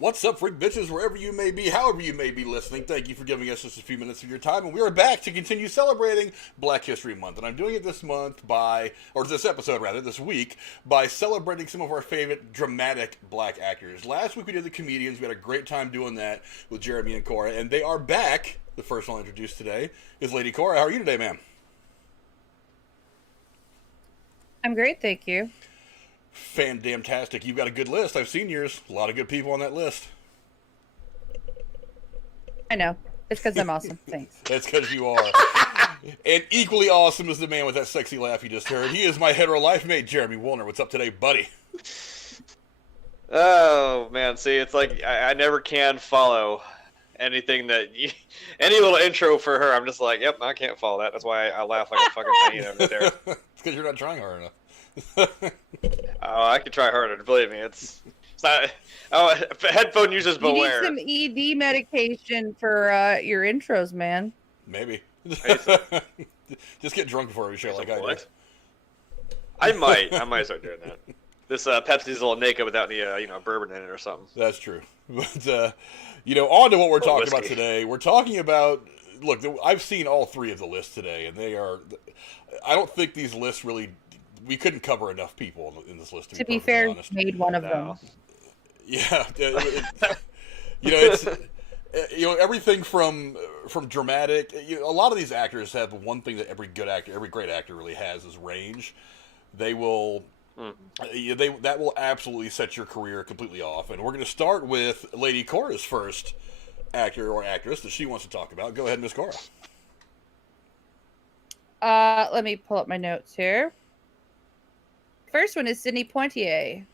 What's up, freak bitches, wherever you may be, however you may be listening, thank you for giving us just a few minutes of your time, and we are back to continue celebrating Black History Month, and I'm doing it this month this episode rather, this week, by celebrating some of our favorite dramatic black actors. Last week we did the comedians, we had a great time doing that with Jeremy and Cora, and they are back. The first one I'll introduce today is Lady Cora. How are you today, ma'am? I'm great, thank you. Fan-damn-tastic. You've got a good list. I've seen yours. A lot of good people on that list. I know. It's because I'm awesome. Thanks. That's because you are. And equally awesome is the man with that sexy laugh you just heard. He is my hetero life mate, Jeremy Woolner. What's up today, buddy? Oh, man. See, it's like I never can follow anything any little intro for her. I'm just like, yep, I can't follow that. That's why I laugh like a fucking hyena over there. It's because you're not trying hard enough. Oh, I can try harder. Believe me, it's not. Oh, headphone users beware. You need some ED medication for your intros, man. Maybe. Just get drunk before every show, like I do. I might start doing that. This Pepsi's a little naked without any bourbon in it or something. That's true. But on to what we're talking about today. We're talking about. Look, I've seen all three of the lists today, and they are. I don't think these lists really. We couldn't cover enough people in this list. To be fair, honest. made one of them. Yeah, it's everything from dramatic. A lot of these actors have one thing that every great actor really has is range. They will. That will absolutely set your career completely off. And we're going to start with Lady Cora's first actor or actress that she wants to talk about. Go ahead, Miss Cora. Let me pull up my notes here. First one is Sidney Pointier.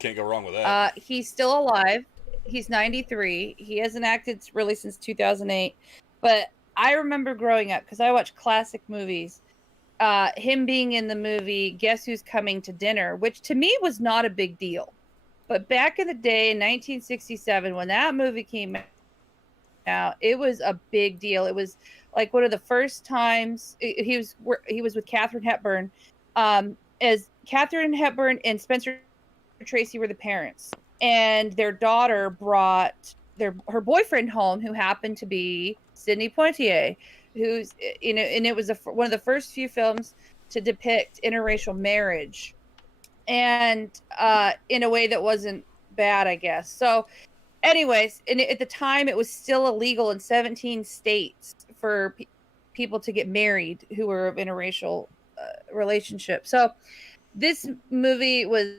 Can't go wrong with that. He's still alive. He's 93. He hasn't acted really since 2008. But I remember growing up, because I watch classic movies, him being in the movie Guess Who's Coming to Dinner, which to me was not a big deal. But back in the day, in 1967, when that movie came out, it was a big deal. It was like one of the first times he was with Katharine Hepburn. As Katharine Hepburn and Spencer Tracy were the parents, and their daughter brought her boyfriend home, who happened to be Sidney Pointier, who's and it was one of the first few films to depict interracial marriage, and in a way that wasn't bad, I guess. So, anyways, and at the time, it was still illegal in 17 states for people to get married who were of interracial relationship. So this movie was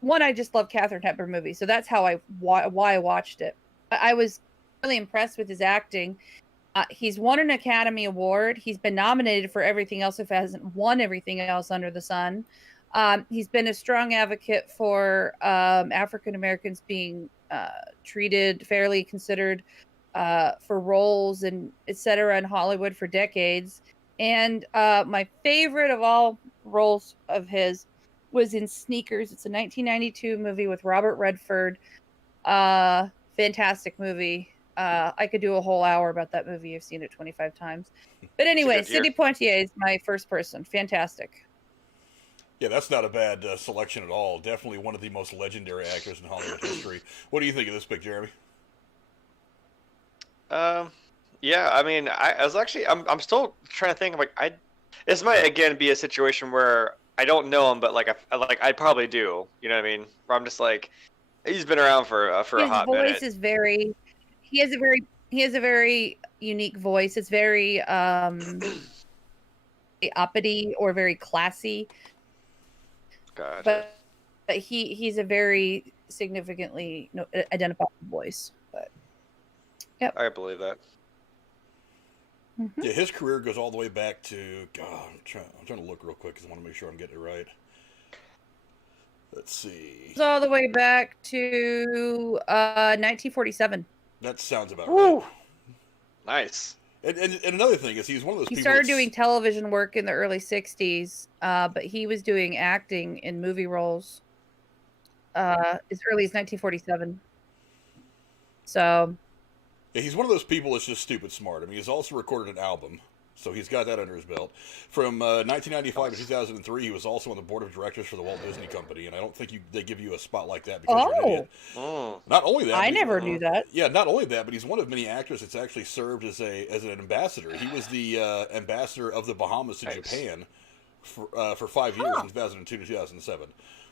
one, I just love Katharine Hepburn movies, so that's how why I watched it. I was really impressed with his acting. He's won an Academy Award. He's been nominated for everything else if he hasn't won everything else under the sun. He's been a strong advocate for African Americans being treated fairly, considered for roles and etc. in Hollywood for decades. And my favorite of all roles of his was in Sneakers. It's a 1992 movie with Robert Redford. Fantastic movie. I could do a whole hour about that movie. I've seen it 25 times. But anyway, Sidney Pointier is my first person. Fantastic. Yeah, that's not a bad selection at all. Definitely one of the most legendary actors in Hollywood history. What do you think of this pick, Jeremy? Yeah, I mean, I'm still trying to think. This might again be a situation where I don't know him, but I probably do. You know what I mean? Where I'm just like, he's been around for a hot minute. His voice is very. He has a very unique voice. It's very uppity or very classy. Gotcha. But he's a very significantly identifiable voice. But yep, I believe that. Yeah, his career goes all the way back to God. I'm trying to look real quick because I want to make sure I'm getting it right. Let's see. It's all the way back to 1947. That sounds about right. Nice. And another thing is he's one of those people. He started doing television work in the early 60s, but he was doing acting in movie roles as early as 1947. So. Yeah, he's one of those people that's just stupid smart. I mean, he's also recorded an album So he's got that under his belt. From 1995 to 2003, he was also on the board of directors for the Walt Disney Company, and I don't think they give you a spot like that because you're an idiot. Not only that, I never knew that. Yeah, not only that, but he's one of many actors that's actually served as an ambassador. He was the ambassador of the Bahamas to Japan for 5 years, in 2002 to 2007.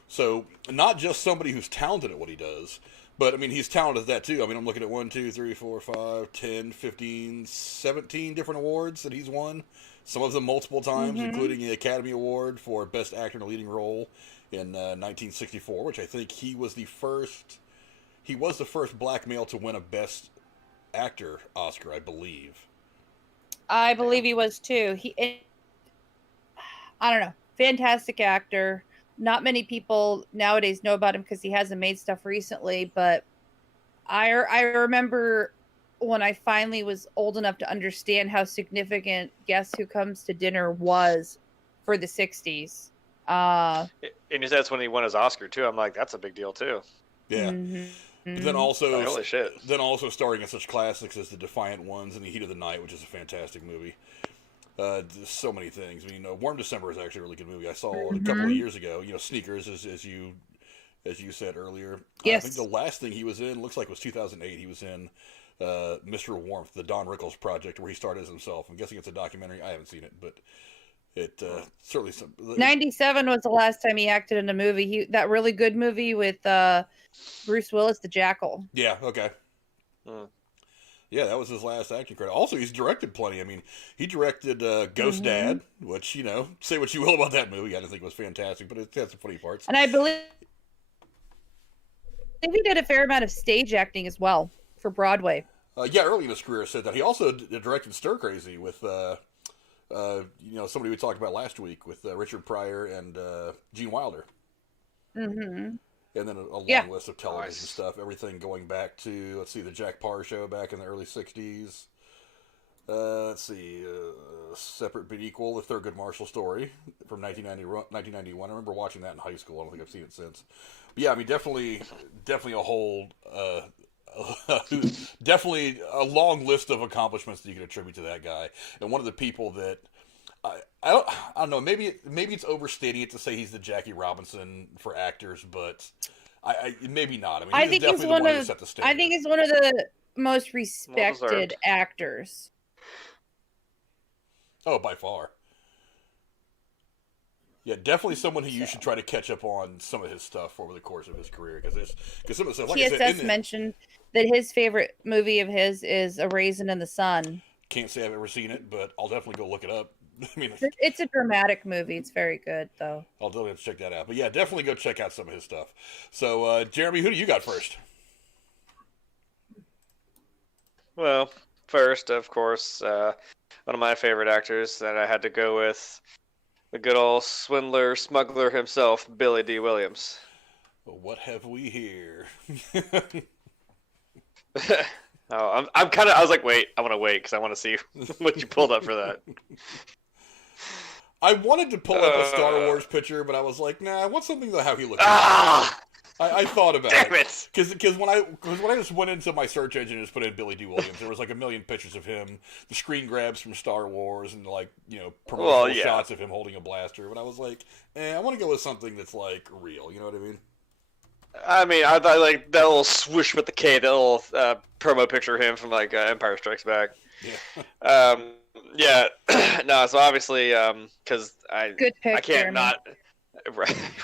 So not just somebody who's talented at what he does, but I mean he's talented at that too. I mean I'm looking at 1, 2, 3, 4, 5, 10, 15, 17 different awards that he's won. Some of them multiple times, including the Academy Award for Best Actor in a Leading Role in 1964, which I think he was the first black male to win a Best Actor Oscar, I believe. I believe he was too. I don't know. Fantastic actor. Not many people nowadays know about him because he hasn't made stuff recently, but I remember when I finally was old enough to understand how significant Guess Who Comes to Dinner was for the 60s. And that's when he won his Oscar, too. I'm like, that's a big deal, too. Yeah. But then also, holy shit. Then also starring in such classics as The Defiant Ones and The Heat of the Night, which is a fantastic movie. So many things. I mean, Warm December is actually a really good movie. I saw it a couple of years ago. Sneakers, as you said earlier. Yes. I think the last thing he was in looks like it was 2008. He was in Mr. Warmth, the Don Rickles project, where he starred as himself. I'm guessing it's a documentary. I haven't seen it, but it certainly. 97 was the last time he acted in a movie. That really good movie with Bruce Willis, The Jackal. Yeah. Okay. Yeah, that was his last acting credit. Also, he's directed plenty. I mean, he directed Ghost Dad, which, say what you will about that movie. I didn't think it was fantastic, but it had some funny parts. And I believe he did a fair amount of stage acting as well for Broadway. Yeah, early in his career said that. He also directed Stir Crazy with, somebody we talked about last week with Richard Pryor and Gene Wilder. And then a long list of television stuff. Everything going back to, let's see, the Jack Paar Show back in the early 60s. Let's see, Separate but Equal, The Thurgood Marshall Story from 1991. I remember watching that in high school. I don't think I've seen it since. But yeah, I mean, definitely a whole, definitely a long list of accomplishments that you can attribute to that guy. And one of the people that, I don't know. Maybe it's overstating it to say he's the Jackie Robinson for actors, but I maybe not. I mean, he's definitely the one who set the standard. I think he's one of the most respected actors. Oh, by far. Yeah, definitely someone who you should try to catch up on some of his stuff over the course of his career because some of the stuff. Like TSS I said, mentioned that his favorite movie of his is A Raisin in the Sun. Can't say I've ever seen it, but I'll definitely go look it up. I mean, it's a dramatic movie. It's very good, though. I'll definitely have to check that out. But yeah, definitely go check out some of his stuff. So, Jeremy, who do you got first? Well, first, of course, one of my favorite actors that I had to go with, the good old swindler, smuggler himself, Billy Dee Williams. Well, what have we here? I was like, wait, I want to wait because I want to see what you pulled up for that. I wanted to pull up a Star Wars picture, but I was like, nah, I want something to how he looks. I thought about it. Because when I just went into my search engine and just put in Billy Dee Williams, there was like a million pictures of him, the screen grabs from Star Wars, and promotional shots of him holding a blaster. But I was like, I want to go with something that's like real. You know what I mean? I thought like that little swoosh with the K, that little promo picture of him from like Empire Strikes Back. Yeah. No. So obviously, because I can't not.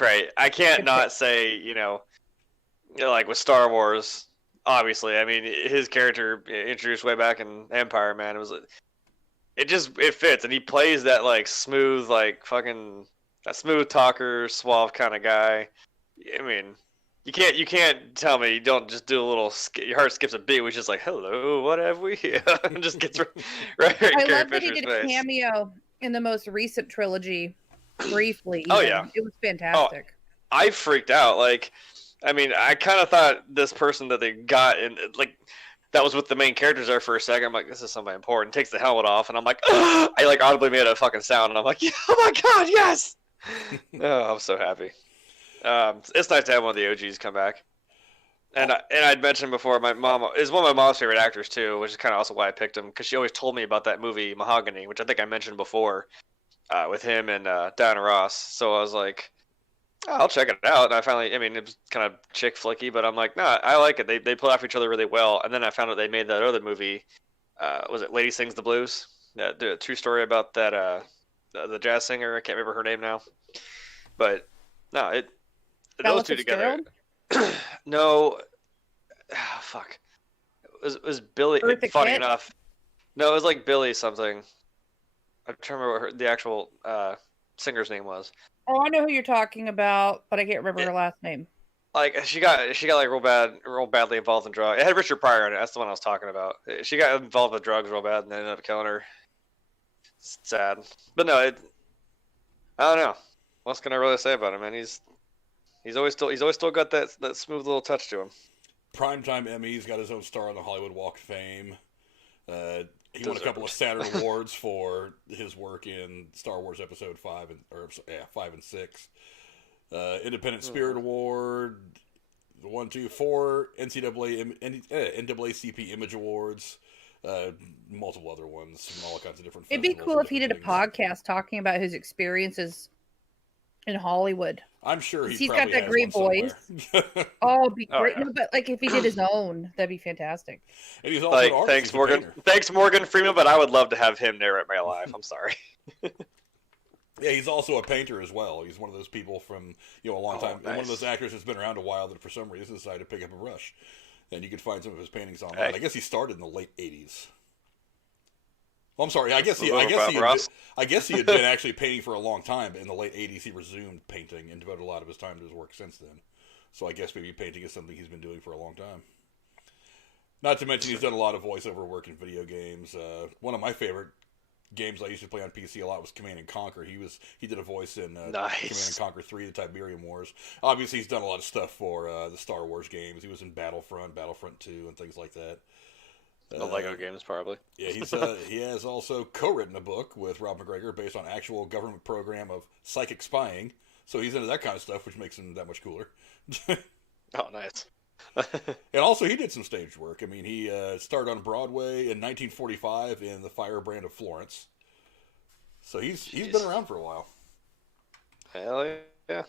Right. I can't not say, like with Star Wars, obviously. I mean, his character introduced way back in Empire, man, it fits, and he plays that like smooth, like fucking that smooth talker, suave kind of guy. I mean, you can't tell me you don't just do a little. Your heart skips a beat, which is like, hello, what have we? And just gets right. I love that he did a cameo in the most recent trilogy. Briefly. Oh yeah, it was fantastic. I freaked out. Like, I mean, I kind of thought this person that they got in, like, that was with the main characters there for a second. I'm like, this is somebody important. Takes the helmet off, and I'm like, I like audibly made a fucking sound, and I'm like, oh my god, yes! Oh, I'm so happy. It's nice to have one of the OGs come back. And I'd mentioned before, my mom is one of my mom's favorite actors too, which is kind of also why I picked him, because she always told me about that movie Mahogany, which I think I mentioned before, with him and Diana Ross. So I was like, oh, I'll check it out. And I finally, I mean, it was kind of chick flicky, but I'm like, nah, I like it. They play off each other really well. And then I found out they made that other movie. Was it Lady Sings the Blues? The true story about that the jazz singer. I can't remember her name now. But no, those two together. No, fuck. It was Billy. Funny enough, no, it was like Billy something. I'm trying to remember what the actual singer's name was. Oh, I know who you're talking about, but I can't remember her last name. Like she got like real badly involved in drugs. It had Richard Pryor in it. That's the one I was talking about. She got involved with drugs real bad and ended up killing her. It's sad, but no, I don't know. What's can I really say about him, man? He's always still got that smooth little touch to him. Primetime Emmy. He's got his own star on the Hollywood Walk of Fame. He won a couple of Saturn Awards for his work in Star Wars Episode 5 and 6. Independent Spirit Award, 1, 2, 4 NAACP Image Awards, multiple other ones from all kinds of different. It'd be cool if he did a podcast talking about his experiences in Hollywood. I'm sure he's got that great voice. Oh, it'd be great. No, but like if he did his own, that'd be fantastic. And he's also an artist. Thanks, Morgan. Thanks, Morgan Freeman. But I would love to have him narrate my life. I'm sorry. Yeah, he's also a painter as well. He's one of those people from a long time. Nice. One of those actors that's been around a while that for some reason decided to pick up a brush. And you can find some of his paintings online. I guess he started in the late '80s. Well, I'm sorry. I guess he had been actually painting for a long time, but in the late '80s he resumed painting and devoted a lot of his time to his work since then. So I guess maybe painting is something he's been doing for a long time. Not to mention he's done a lot of voiceover work in video games. One of my favorite games I used to play on PC a lot was Command and Conquer. He did a voice in Command and Conquer 3, the Tiberium Wars. Obviously, he's done a lot of stuff for the Star Wars games. He was in Battlefront 2, and things like that. The Lego games, probably. Yeah, he has also co-written a book with Rob McGregor based on actual government program of psychic spying. So he's into that kind of stuff, which makes him that much cooler. Oh, nice. And also, he did some stage work. I mean, he started on Broadway in 1945 in The Firebrand of Florence. So he's been around for a while. Hell yeah.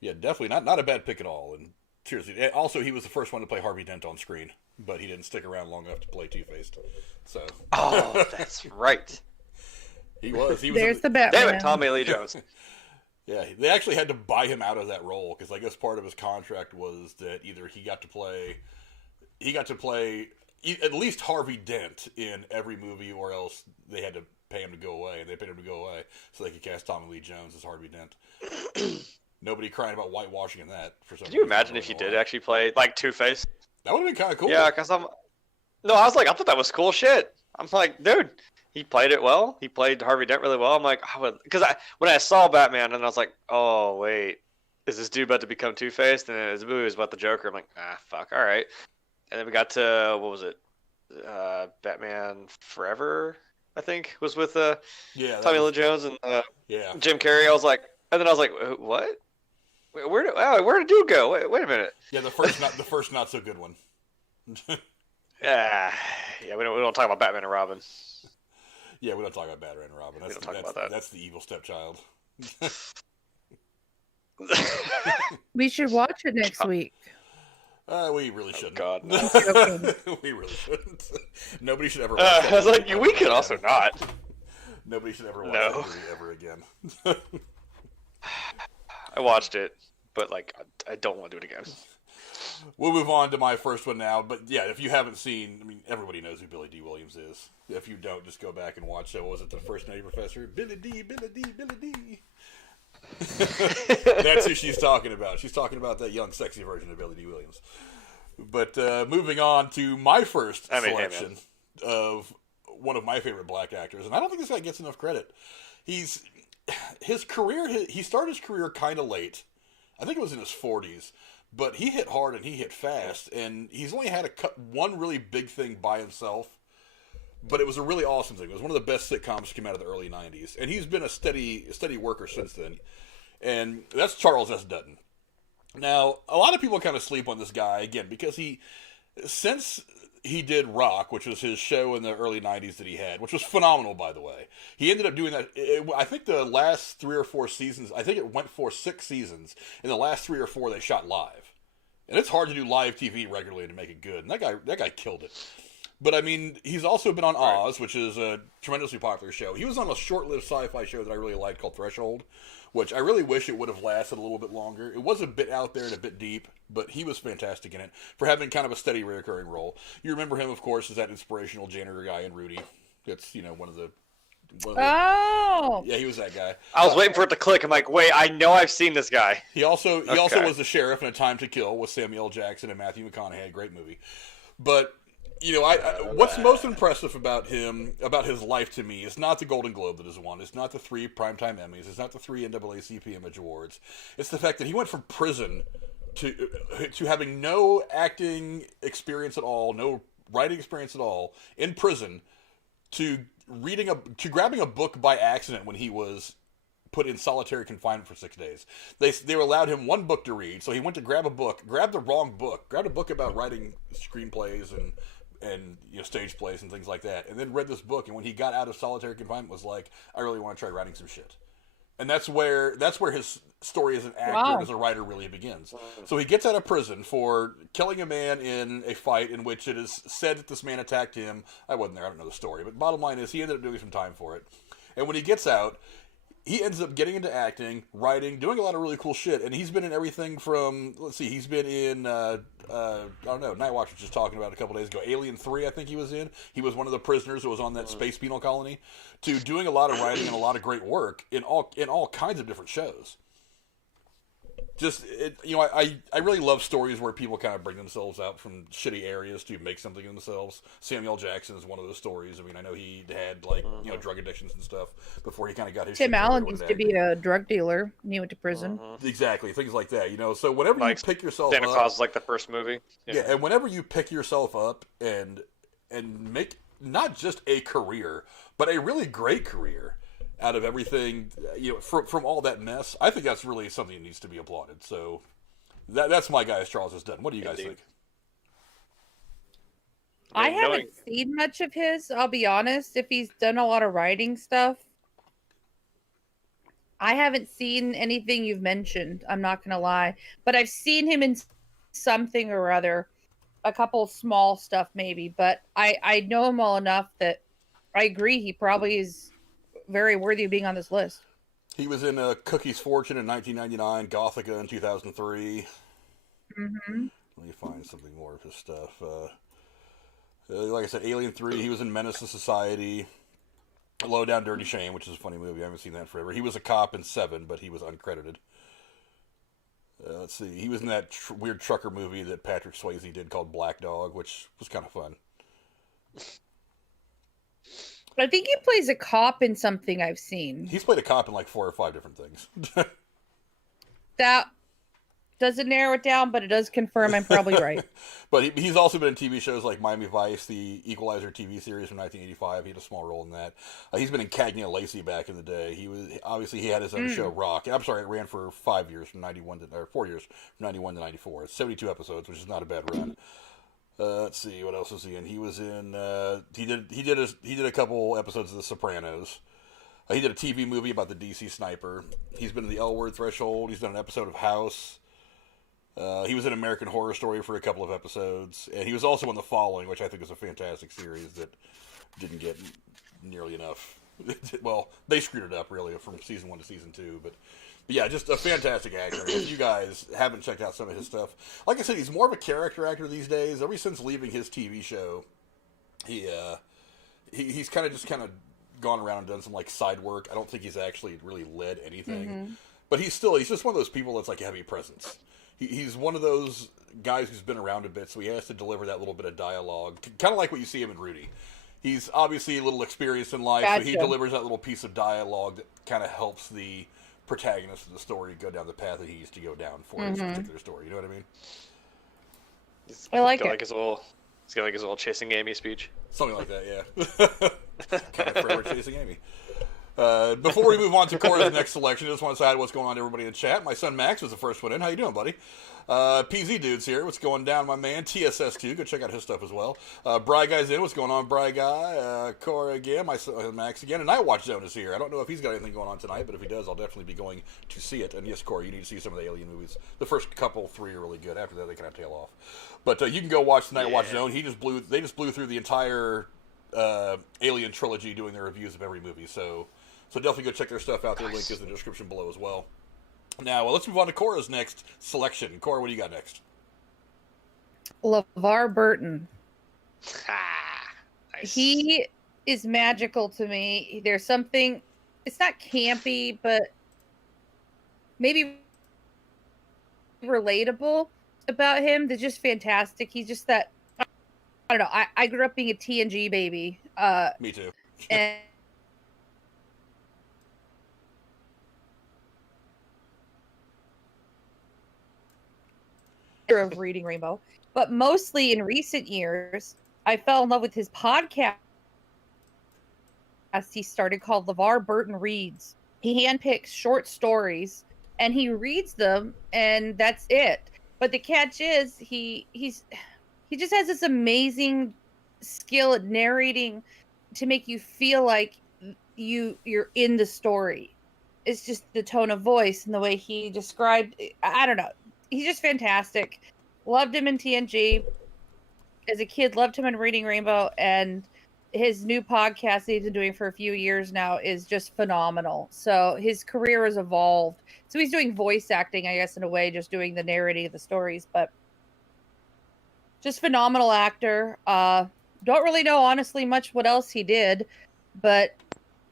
Yeah, definitely not a bad pick at all. And seriously, also he was the first one to play Harvey Dent on screen, but he didn't stick around long enough to play Two-Faced. So. Oh, that's right. He was. There's the Batman. Damn it, Tommy Lee Jones. Yeah, they actually had to buy him out of that role because I guess part of his contract was that either he got to play at least Harvey Dent in every movie, or else they had to pay him to go away, and they paid him to go away so they could cast Tommy Lee Jones as Harvey Dent. Nobody crying about whitewashing in that for some reason. Could you imagine if he did actually play like Two-Face? That would have been kind of cool. Yeah, because I thought that was cool shit. I'm like, dude. He played it well. He played Harvey Dent really well. I'm like, when I saw Batman, and I was like, oh wait, is this dude about to become Two-Faced? And then his movie was about the Joker. I'm like, fuck, all right. And then we got to what was it? Batman Forever, I think, was with Tommy Lee Jones and Jim Carrey. I was like, what? Where did dude go? Wait a minute. Yeah, the first not so good one. Yeah, we don't talk about Batman and Robin. Yeah, we don't talk about Batman and Robin. That's the evil stepchild. We should watch it next week. We really shouldn't. God, no. We really shouldn't. Nobody should ever watch that. I was like, we could also not. Nobody should ever watch that movie ever again. I watched it, but I don't want to do it again. We'll move on to my first one now, but yeah, if you haven't seen, I mean, everybody knows who Billy Dee Williams is. If you don't, just go back and watch, what was it, The First Nutty Professor? Billy Dee, Billy Dee, Billy Dee. That's who she's talking about. She's talking about that young, sexy version of Billy Dee Williams. But moving on to my first selection of one of my favorite black actors, and I don't think this guy gets enough credit. He started his career kind of late. I think it was in his 40s. But he hit hard and he hit fast, and he's only had one really big thing by himself, but it was a really awesome thing. It was one of the best sitcoms to come out of the early 90s, and he's been a steady worker since then, and that's Charles S. Dutton. Now, a lot of people kind of sleep on this guy, again, because since he did Rock, which was his show in the early 90s that he had, which was phenomenal, by the way. He ended up doing that, I think the last 3 or 4 seasons, I think it went for 6 seasons. In the last 3 or 4, they shot live. And it's hard to do live TV regularly to make it good. And that guy killed it. But, I mean, he's also been on Oz, which is a tremendously popular show. He was on a short-lived sci-fi show that I really liked called Threshold, which I really wish it would have lasted a little bit longer. It was a bit out there and a bit deep, but he was fantastic in it for having kind of a steady recurring role. You remember him, of course, as that inspirational janitor guy in Rudy. That's, one of the... Oh! Yeah, he was that guy. I was waiting for it to click. I'm like, wait, I know I've seen this guy. He also was the sheriff in A Time to Kill with Samuel L. Jackson and Matthew McConaughey. Great movie. But... what's most impressive about him, about his life to me, is not the Golden Globe that is won. It's not the 3 Primetime Emmys. It's not the 3 NAACP Image Awards. It's the fact that he went from prison to having no acting experience at all, no writing experience at all, in prison, to grabbing a book by accident when he was put in solitary confinement for 6 days. They allowed him one book to read, so he went to grab a book, grabbed the wrong book, grabbed a book about writing screenplays and stage plays and things like that, and then read this book, and when he got out of solitary confinement was like, I really want to try writing some shit. And that's where his story as an actor and as a writer really begins. So he gets out of prison for killing a man in a fight in which it is said that this man attacked him. I wasn't there, I don't know the story, but bottom line is he ended up doing some time for it. And when he gets out, he ends up getting into acting, writing, doing a lot of really cool shit, and he's been in everything from, he's been in, I don't know, Night Watch was just talking about it a couple days ago, Alien 3 I think he was in. He was one of the prisoners that was on that space penal colony, to doing a lot of writing and a lot of great work in all kinds of different shows. Just, I really love stories where people kind of bring themselves out from shitty areas to make something of themselves. Samuel L. Jackson is one of those stories. I mean, I know he had, drug addictions and stuff before he kind of got his Tim Allen used to be a drug dealer when he went to prison. Exactly, things like that, So whenever you pick yourself Santa up... Claus is like the first movie. Yeah, and whenever you pick yourself up and make not just a career, but a really great career out of everything, from all that mess, I think that's really something that needs to be applauded. So that's my guy, as Charles has done. What do you guys think? I haven't seen much of his, I'll be honest. If he's done a lot of writing stuff, I haven't seen anything you've mentioned. I'm not going to lie. But I've seen him in something or other. A couple small stuff maybe. But I know him well enough that I agree he probably is very worthy of being on this list. He was in Cookie's Fortune in 1999, Gothica in 2003. Mm-hmm. Let me find something more of his stuff. Like I said, Alien 3, he was in Menace to Society, Low Down Dirty Shame, which is a funny movie. I haven't seen that forever. He was a cop in Seven, but he was uncredited. Let's see. He was in that weird trucker movie that Patrick Swayze did called Black Dog, which was kind of fun. I think he plays a cop in something I've seen. He's played a cop in like 4 or 5 different things. That doesn't narrow it down, but it does confirm I'm probably right. But he's also been in TV shows like Miami Vice, the Equalizer TV series from 1985. He had a small role in that. He's been in Cagney Lacey back in the day. He had his own show Rock. I'm sorry, it ran for 4 years from 91 to 94. It's 72 episodes, which is not a bad run. Let's see, what else was he in? He was in. He did a couple episodes of The Sopranos. He did a TV movie about the DC sniper. He's been in the L Word Threshold. He's done an episode of House. He was in American Horror Story for a couple of episodes, and he was also in The Following, which I think is a fantastic series that didn't get nearly enough. Well, they screwed it up really from season 1 to season 2, but yeah, just a fantastic actor. If you guys haven't checked out some of his stuff, like I said, he's more of a character actor these days. Ever since leaving his TV show, he's kind of gone around and done some like side work. I don't think he's actually really led anything, but he's just one of those people that's like a heavy presence. He's one of those guys who's been around a bit, so he has to deliver that little bit of dialogue, kind of like what you see him in Rudy. He's obviously a little experienced in life, so he delivers that little piece of dialogue that kind of helps the protagonist of the story go down the path that he used to go down for his particular story. You know what I mean? I like it. He's got like his little chasing Amy speech. Something like that, yeah. Kind of forever chasing Amy. Before we move on to Cora's next selection, I just want to say hi to what's going on to everybody in chat. My son Max was the first one in. How you doing, buddy? PZ Dude's here. What's going down, my man? TSS2. Go check out his stuff as well. Bry Guy's in. What's going on, Bry Guy? Cora again. My son Max again. And Night Watch Zone is here. I don't know if he's got anything going on tonight, but if he does, I'll definitely be going to see it. And yes, Cora, you need to see some of the Alien movies. The first couple, 3 are really good. After that, they kind of tail off. But you can go watch the Night Watch Zone. They just blew through the entire Alien trilogy doing their reviews of every movie. So definitely go check their stuff out. Their link is in the description below as well. Now, let's move on to Cora's next selection. Cora, what do you got next? Levar Burton. Nice. He is magical to me. There's something, it's not campy, but maybe relatable about him. That's just fantastic. He's just that, I don't know. I grew up being a TNG baby. Me too. And of Reading Rainbow, but mostly in recent years, I fell in love with his podcast he started called Levar Burton Reads. He handpicks short stories and he reads them, and that's it. But the catch is he just has this amazing skill at narrating to make you feel like you're in the story. It's just the tone of voice and the way he described. I don't know. He's just fantastic. Loved him in TNG. As a kid, loved him in Reading Rainbow, and his new podcast that he's been doing for a few years now is just phenomenal. So his career has evolved. So he's doing voice acting, I guess, in a way, just doing the narrating of the stories, but just phenomenal actor. Don't really know, honestly, much what else he did, but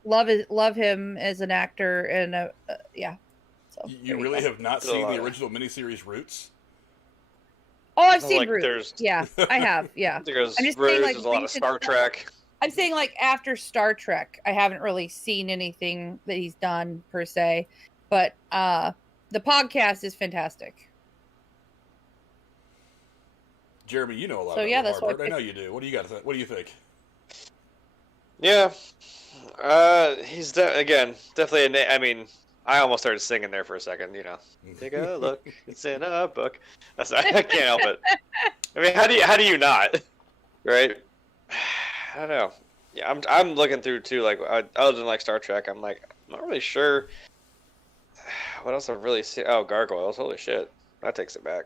love him as an actor, and yeah. So you really have not seen the original miniseries Roots? Oh, I've seen like, Roots. Yeah, I have. Yeah. There's I'm just Roots, saying, like, there's a lot of Star Trek. I'm saying, like, after Star Trek, I haven't really seen anything that he's done per se, but the podcast is fantastic. Jeremy, you know a lot So, about yeah, Levar that's what Burton. I know you do. What do you got? What do you think? Yeah. He's definitely I mean, I almost started singing there for a second, you know. Take a look, it's in a book. I can't help it. I mean, how do you not? Right? I don't know. Yeah, I'm looking through too, like, other than like Star Trek, I'm like, I'm not really sure what else I've really seen. Oh, Gargoyles, holy shit. That takes it back.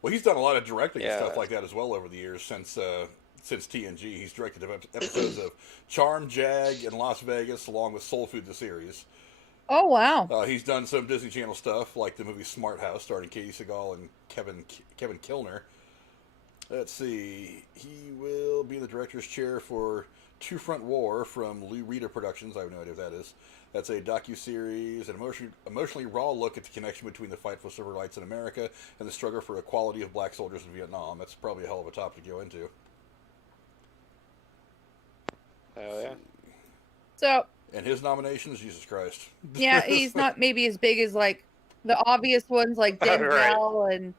Well, he's done a lot of directing and stuff like that as well over the years since TNG. He's directed episodes of Charmed, Jag, and Las Vegas, along with Soul Food, the series. Oh, wow. He's done some Disney Channel stuff, like the movie Smart House, starring Katie Sagal and Kevin Kilner. Let's see. He will be in the director's chair for Two Front War from Lou Rita Productions. I have no idea what that is. That's a docuseries, an emotionally raw look at the connection between the fight for civil rights in America and the struggle for equality of black soldiers in Vietnam. That's probably a hell of a topic to go into. Oh, yeah. So. And his nominations, Jesus Christ. Yeah, he's not maybe as big as, like, the obvious ones like Denzel and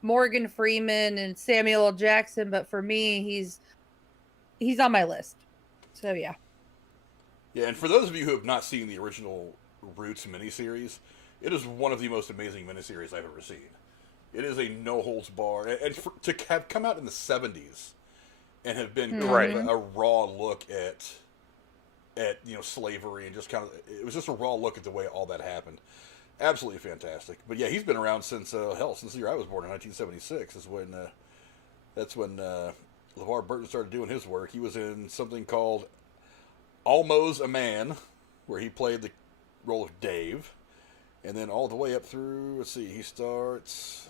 Morgan Freeman and Samuel L. Jackson, but for me, he's on my list. So, yeah. Yeah, and for those of you who have not seen the original Roots miniseries, it is one of the most amazing miniseries I've ever seen. It is a no-holds-bar, and to have come out in the 70s and have been kind of a raw look at slavery, and just kind of, it was just a raw look at the way all that happened. Absolutely fantastic. But yeah, he's been around since since the year I was born in 1976 that's when LeVar Burton started doing his work. He was in something called Almost a Man, where he played the role of Dave, and then all the way up through, let's see, he starts,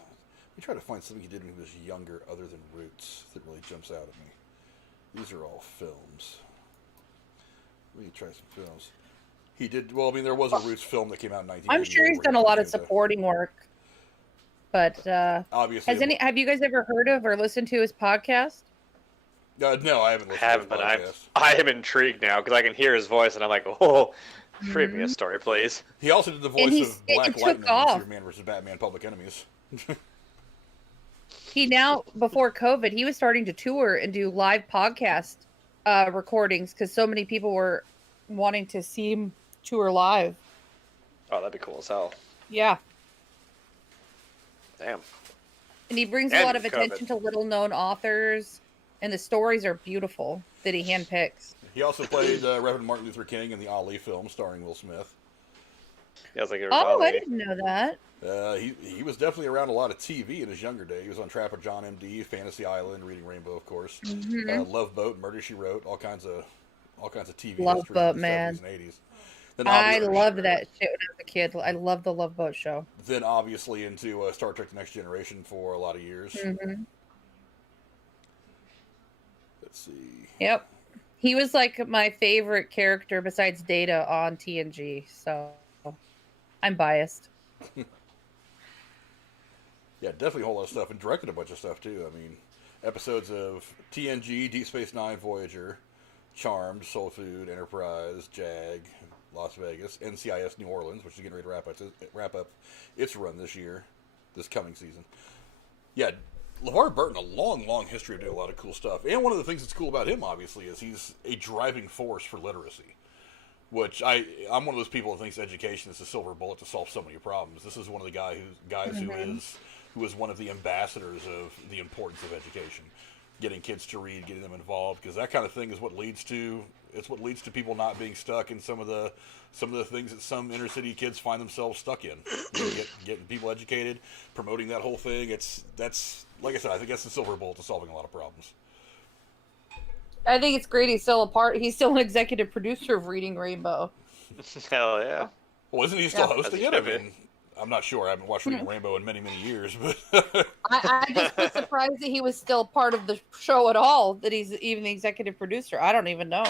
let me try to find something he did when he was younger other than Roots that really jumps out at me. These are all films. Let me try some films. He did, well, I mean, there was a Roots film that came out in 1980. I'm sure he's done a lot of supporting work, but obviously, have you guys ever heard of or listened to his podcast? No, I haven't listened to his but podcast. I am intrigued now because I can hear his voice and I'm like, oh, read me a story, please. He also did the voice of Black Lightning in Superman vs. Batman: Public Enemies. He now, before COVID, he was starting to tour and do live podcast recordings because so many people were wanting to see him tour live. Oh, that'd be cool as hell. Yeah. Damn. And he brings And a lot of COVID. attention to little-known authors, and the stories are beautiful that he handpicks. He also played Reverend Martin Luther King in the Ali film starring Will Smith. Yeah, I was like, Oh, I didn't know that. He was definitely around a lot of TV in his younger day. He was on Trapper John M.D., Fantasy Island, Reading Rainbow, of course. Mm-hmm. Love Boat, Murder She Wrote, all kinds of TV Love history Boat, in the man. 70s and 80s. Then I loved that shit when I was a kid. I loved the Love Boat show. Then obviously into Star Trek: The Next Generation for a lot of years. Mm-hmm. Let's see. Yep. He was like my favorite character besides Data on TNG, so I'm biased. Yeah, definitely a whole lot of stuff, and directed a bunch of stuff too. I mean, episodes of TNG, Deep Space Nine, Voyager, Charmed, Soul Food, Enterprise, JAG, Las Vegas, NCIS New Orleans, which is getting ready to wrap up its run this coming season. Yeah, LeVar Burton, a long, long history of doing a lot of cool stuff. And one of the things that's cool about him, obviously, is he's a driving force for literacy. Which I'm one of those people that thinks education is a silver bullet to solve so many problems. This is one of the guys who is one of the ambassadors of the importance of education, getting kids to read, getting them involved, because that kind of thing is what leads to people not being stuck in some of the things that some inner city kids find themselves stuck in. Getting people educated, promoting that whole thing. That's like I said, I think that's the silver bullet to solving a lot of problems. I think it's great he's still He's still an executive producer of Reading Rainbow. Hell yeah. Well, isn't he still hosting it? I Should be. mean, I'm not sure. I haven't watched Reading Rainbow in many, many years, but I just was surprised that he was still part of the show at all, that he's even the executive producer. I don't even know.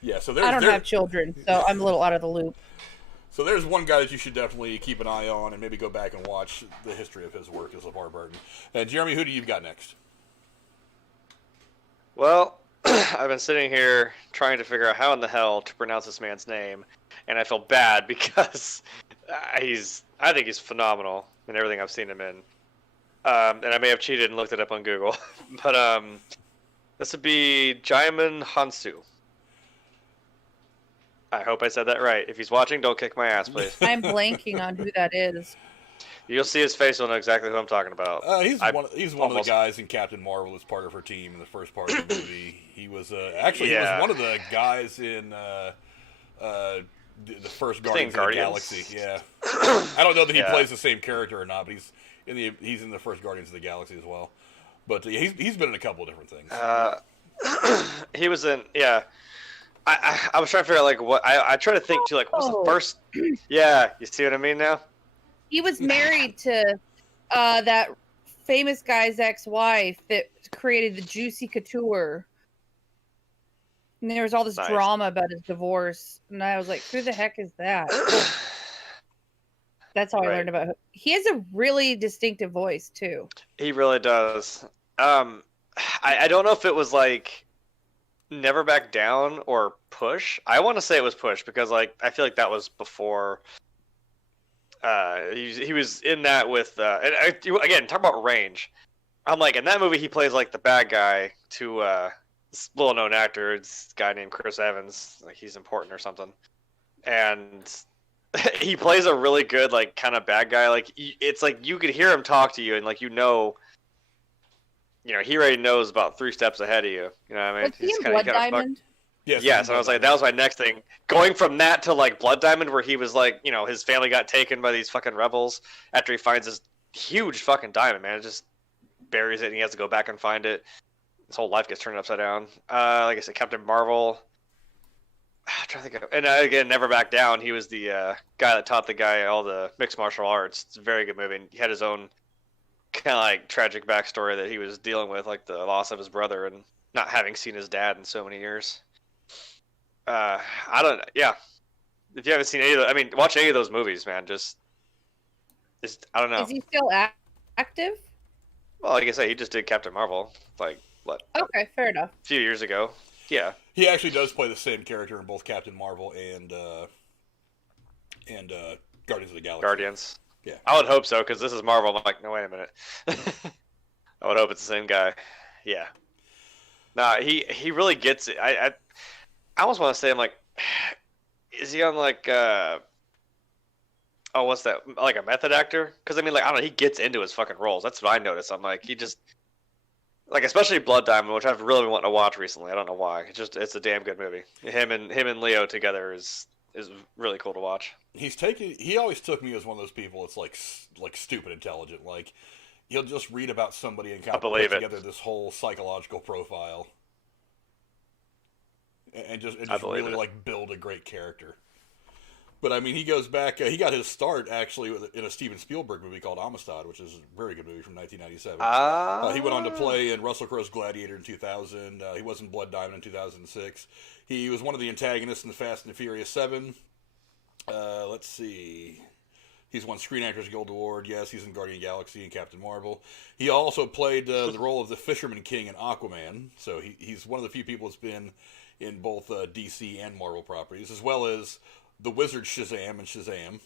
Yeah, so I don't have children, so I'm a little out of the loop. So there's one guy that you should definitely keep an eye on and maybe go back and watch the history of his work as LeVar Burton. And Jeremy, who do you got next? Well, I've been sitting here trying to figure out how in the hell to pronounce this man's name, and I feel bad because I think he's phenomenal in everything I've seen him in. And I may have cheated and looked it up on Google, but this would be Jimin Hansu. I hope I said that right. If he's watching, don't kick my ass, please. I'm blanking on who that is. You'll see his face, you'll know exactly who I'm talking about. He's one of the guys in Captain Marvel that's part of her team in the first part of the movie. He was he was one of the guys in the first Guardians of the Galaxy. Yeah, I don't know that he plays the same character or not, but he's in the first Guardians of the Galaxy as well. But he's been in a couple of different things. He was in I was trying to figure out like what I try to think too, like what's the first. Yeah, you see what I mean now? He was married to that famous guy's ex-wife that created the Juicy Couture. And there was all this drama about his divorce. And I was like, who the heck is that? That's how I learned about him. He has a really distinctive voice, too. He really does. I don't know if it was like Never Back Down or Push. I want to say it was Push because like I feel like that was before... he was in that with again, talk about range. I'm like, in that movie he plays like the bad guy to this little known actor. It's this guy named Chris Evans, like he's important or something, and he plays a really good like kind of bad guy. Like it's like you could hear him talk to you and like he already knows about 3 steps ahead of you. You know what I mean? Was he in Blood Diamond? Yes, and I was like, that was my next thing. Going from that to like Blood Diamond, where he was like, his family got taken by these fucking rebels after he finds this huge fucking diamond, man. It just buries it and he has to go back and find it. His whole life gets turned upside down. Like I said, Captain Marvel. I'm trying to think of, and again, Never Back Down. He was the guy that taught the guy all the mixed martial arts. It's a very good movie. And he had his own kind of like tragic backstory that he was dealing with, like the loss of his brother and not having seen his dad in so many years. Yeah. If you haven't seen any of watch any of those movies, man. Just I don't know. Is he still active? Well, like I said, he just did Captain Marvel, like what? Okay, fair enough. A few years ago. Yeah. He actually does play the same character in both Captain Marvel and Guardians of the Galaxy. Guardians. Yeah. I would hope so, because this is Marvel. I'm like, no, wait a minute. I would hope it's the same guy. Yeah. Nah, he really gets it. I almost want to say, I'm like, is he on like, what's that? Like a method actor? Because I mean, like, I don't know, he gets into his fucking roles. That's what I noticed. I'm like, he just, like, especially Blood Diamond, which I've really been wanting to watch recently. I don't know why. It's a damn good movie. Him and Leo together is really cool to watch. He always took me as one of those people. It's like stupid intelligent. Like, he'll just read about somebody and kind of put together this whole psychological profile, and just really like build a great character. But I mean, he goes back. He got his start actually in a Steven Spielberg movie called Amistad, which is a very good movie from 1997. He went on to play in Russell Crowe's Gladiator in 2000. He was in Blood Diamond in 2006. He was one of the antagonists in the Fast and the Furious 7. Let's see. He's won Screen Actors Guild Award. Yes, he's in Guardian of the Galaxy and Captain Marvel. He also played the role of the Fisherman King in Aquaman. So he's one of the few people that's been in both DC and Marvel properties, as well as the Wizard Shazam and Shazam.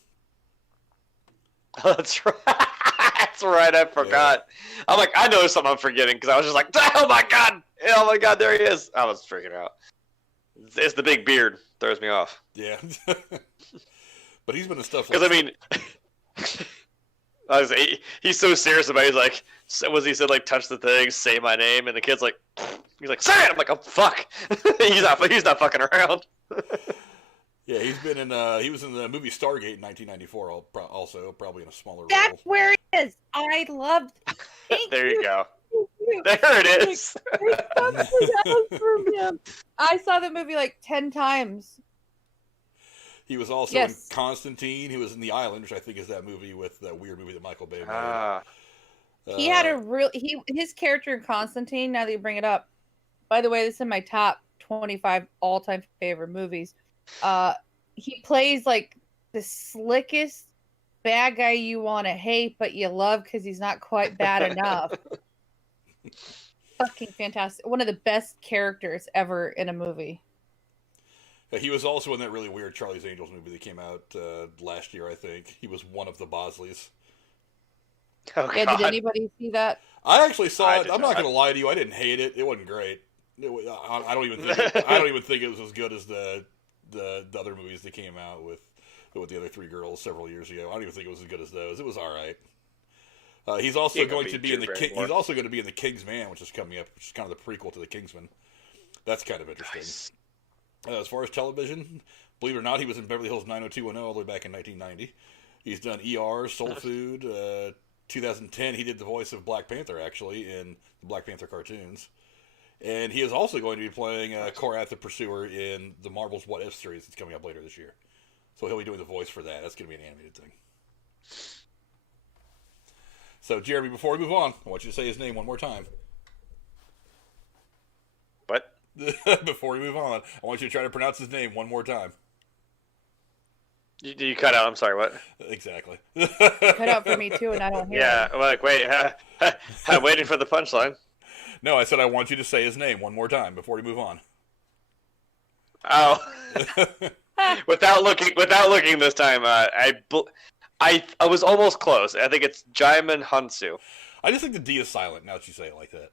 That's right. That's right. I forgot. Yeah. I'm like, I know something I'm forgetting because I was just like, oh my god, there he is. I was freaking out. It's the big beard throws me off. Yeah. But he's been in stuff like... Because, I mean, he's so serious about it. He's like, he said, like, touch the thing, say my name, and the kid's like, he's like, say it! I'm like, oh, fuck. he's not fucking around. Yeah, he was in the movie Stargate in 1994 also, probably in a smaller role. That's where he is. I loved There you go. There it is. I saw the movie like 10 times. He was also in Constantine. He was in The Island, which I think is that movie with that weird movie that Michael Bay made. He had his character in Constantine, now that you bring it up. By the way, this is in my top 25 all-time favorite movies. He plays like the slickest bad guy you want to hate, but you love because he's not quite bad enough. Fucking fantastic. One of the best characters ever in a movie. He was also in that really weird Charlie's Angels movie that came out last year, I think. He was one of the Bosleys. Oh, yeah, God. did anybody see that? I actually saw it. I'm not going to lie to you. I didn't hate it. It wasn't great. I don't even think it was as good as the other movies that came out with the other three girls several years ago. I don't even think it was as good as those. It was all right. He's also going to be in the Kingsman, which is coming up, which is kind of the prequel to the Kingsman. That's kind of interesting. Nice. As far as television, believe it or not, he was in Beverly Hills 90210 all the way back in 1990. He's done ER, Soul Food. 2010, he did the voice of Black Panther, actually, in the Black Panther cartoons. And he is also going to be playing Korath the Pursuer in the Marvel's What If series that's coming up later this year. So he'll be doing the voice for that. That's going to be an animated thing. So, Jeremy, before we move on, I want you to say his name one more time. What? Before we move on, I want you to try to pronounce his name one more time. You cut out. I'm sorry, what? Exactly. Cut out for me, too, and I don't hear it. Yeah, like, wait. I'm waiting for the punchline. No, I said I want you to say his name one more time before we move on. Oh. without looking this time, I was almost close. I think it's Jimin Hansu. I just think the D is silent now that you say it like that.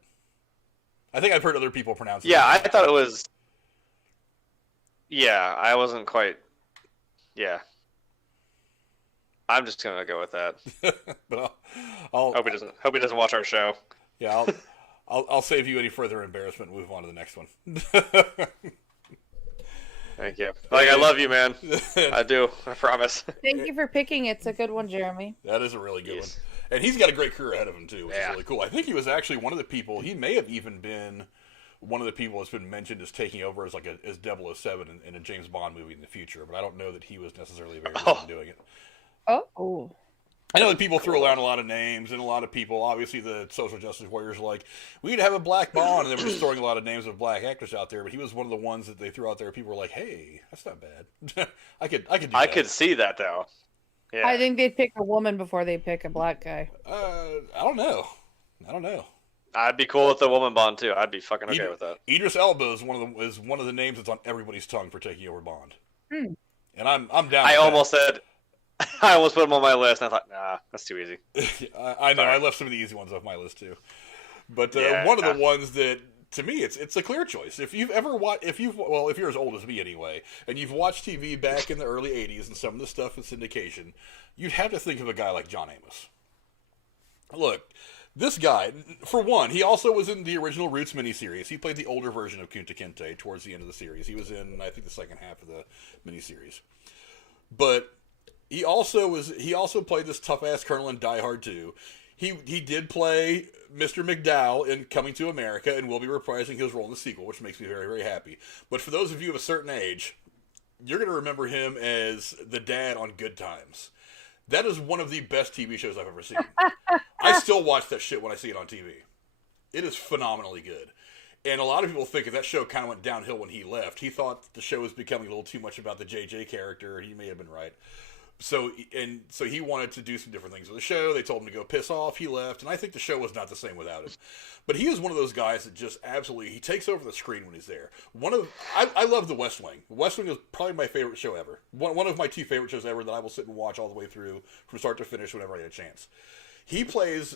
I think I've heard other people pronounce it. Yeah, I thought it was... Yeah, I wasn't quite... Yeah. I'm just gonna go with that. But I'll hope he doesn't watch our show. Yeah, I'll save you any further embarrassment and move on to the next one. Thank you. Like, I love you, man. I do. I promise. Thank you for picking it. It's a good one, Jeremy. That is a really good one. And he's got a great career ahead of him, too, which is really cool. I think he was actually one of the people, he may have even been one of the people that's been mentioned as taking over as as 007 in a James Bond movie in the future, but I don't know that he was necessarily very good at doing it. Oh. I know that people threw around a lot of names, and a lot of people, obviously the social justice warriors, are like, we need to have a black Bond, and they were just throwing a lot of names of black actors out there, but he was one of the ones that they threw out there. People were like, hey, that's not bad. I could do that. I could see that, though. Yeah. I think they'd pick a woman before they pick a black guy. I don't know. I'd be cool with the woman Bond, too. I'd be fucking okay with that. Idris Elba is one of the names that's on everybody's tongue for taking over Bond. And I'm down I almost put him on my list, and I thought, nah, that's too easy. I know. Sorry. I left some of the easy ones off my list, too. But one of the ones that to me, it's a clear choice. If you're as old as me anyway, and you've watched TV back in the early '80s and some of the stuff in syndication, you'd have to think of a guy like John Amos. Look, this guy, for one, he also was in the original Roots miniseries. He played the older version of Kunta Kinte towards the end of the series. He was in, I think, the second half of the miniseries. But he also played this tough ass colonel in Die Hard 2. He did play Mr. McDowell in Coming to America and will be reprising his role in the sequel, which makes me very, very happy. But for those of you of a certain age, you're going to remember him as the dad on Good Times. That is one of the best TV shows I've ever seen. I still watch that shit when I see it on TV. It is phenomenally good. And a lot of people think that show kind of went downhill when he left. He thought the show was becoming a little too much about the JJ character, and he may have been right. So he wanted to do some different things with the show. They told him to go piss off. He left, and I think the show was not the same without him. But he is one of those guys that just absolutely, he takes over the screen when he's there. I love The West Wing. The West Wing is probably my favorite show ever. One of my two favorite shows ever that I will sit and watch all the way through from start to finish whenever I get a chance. He plays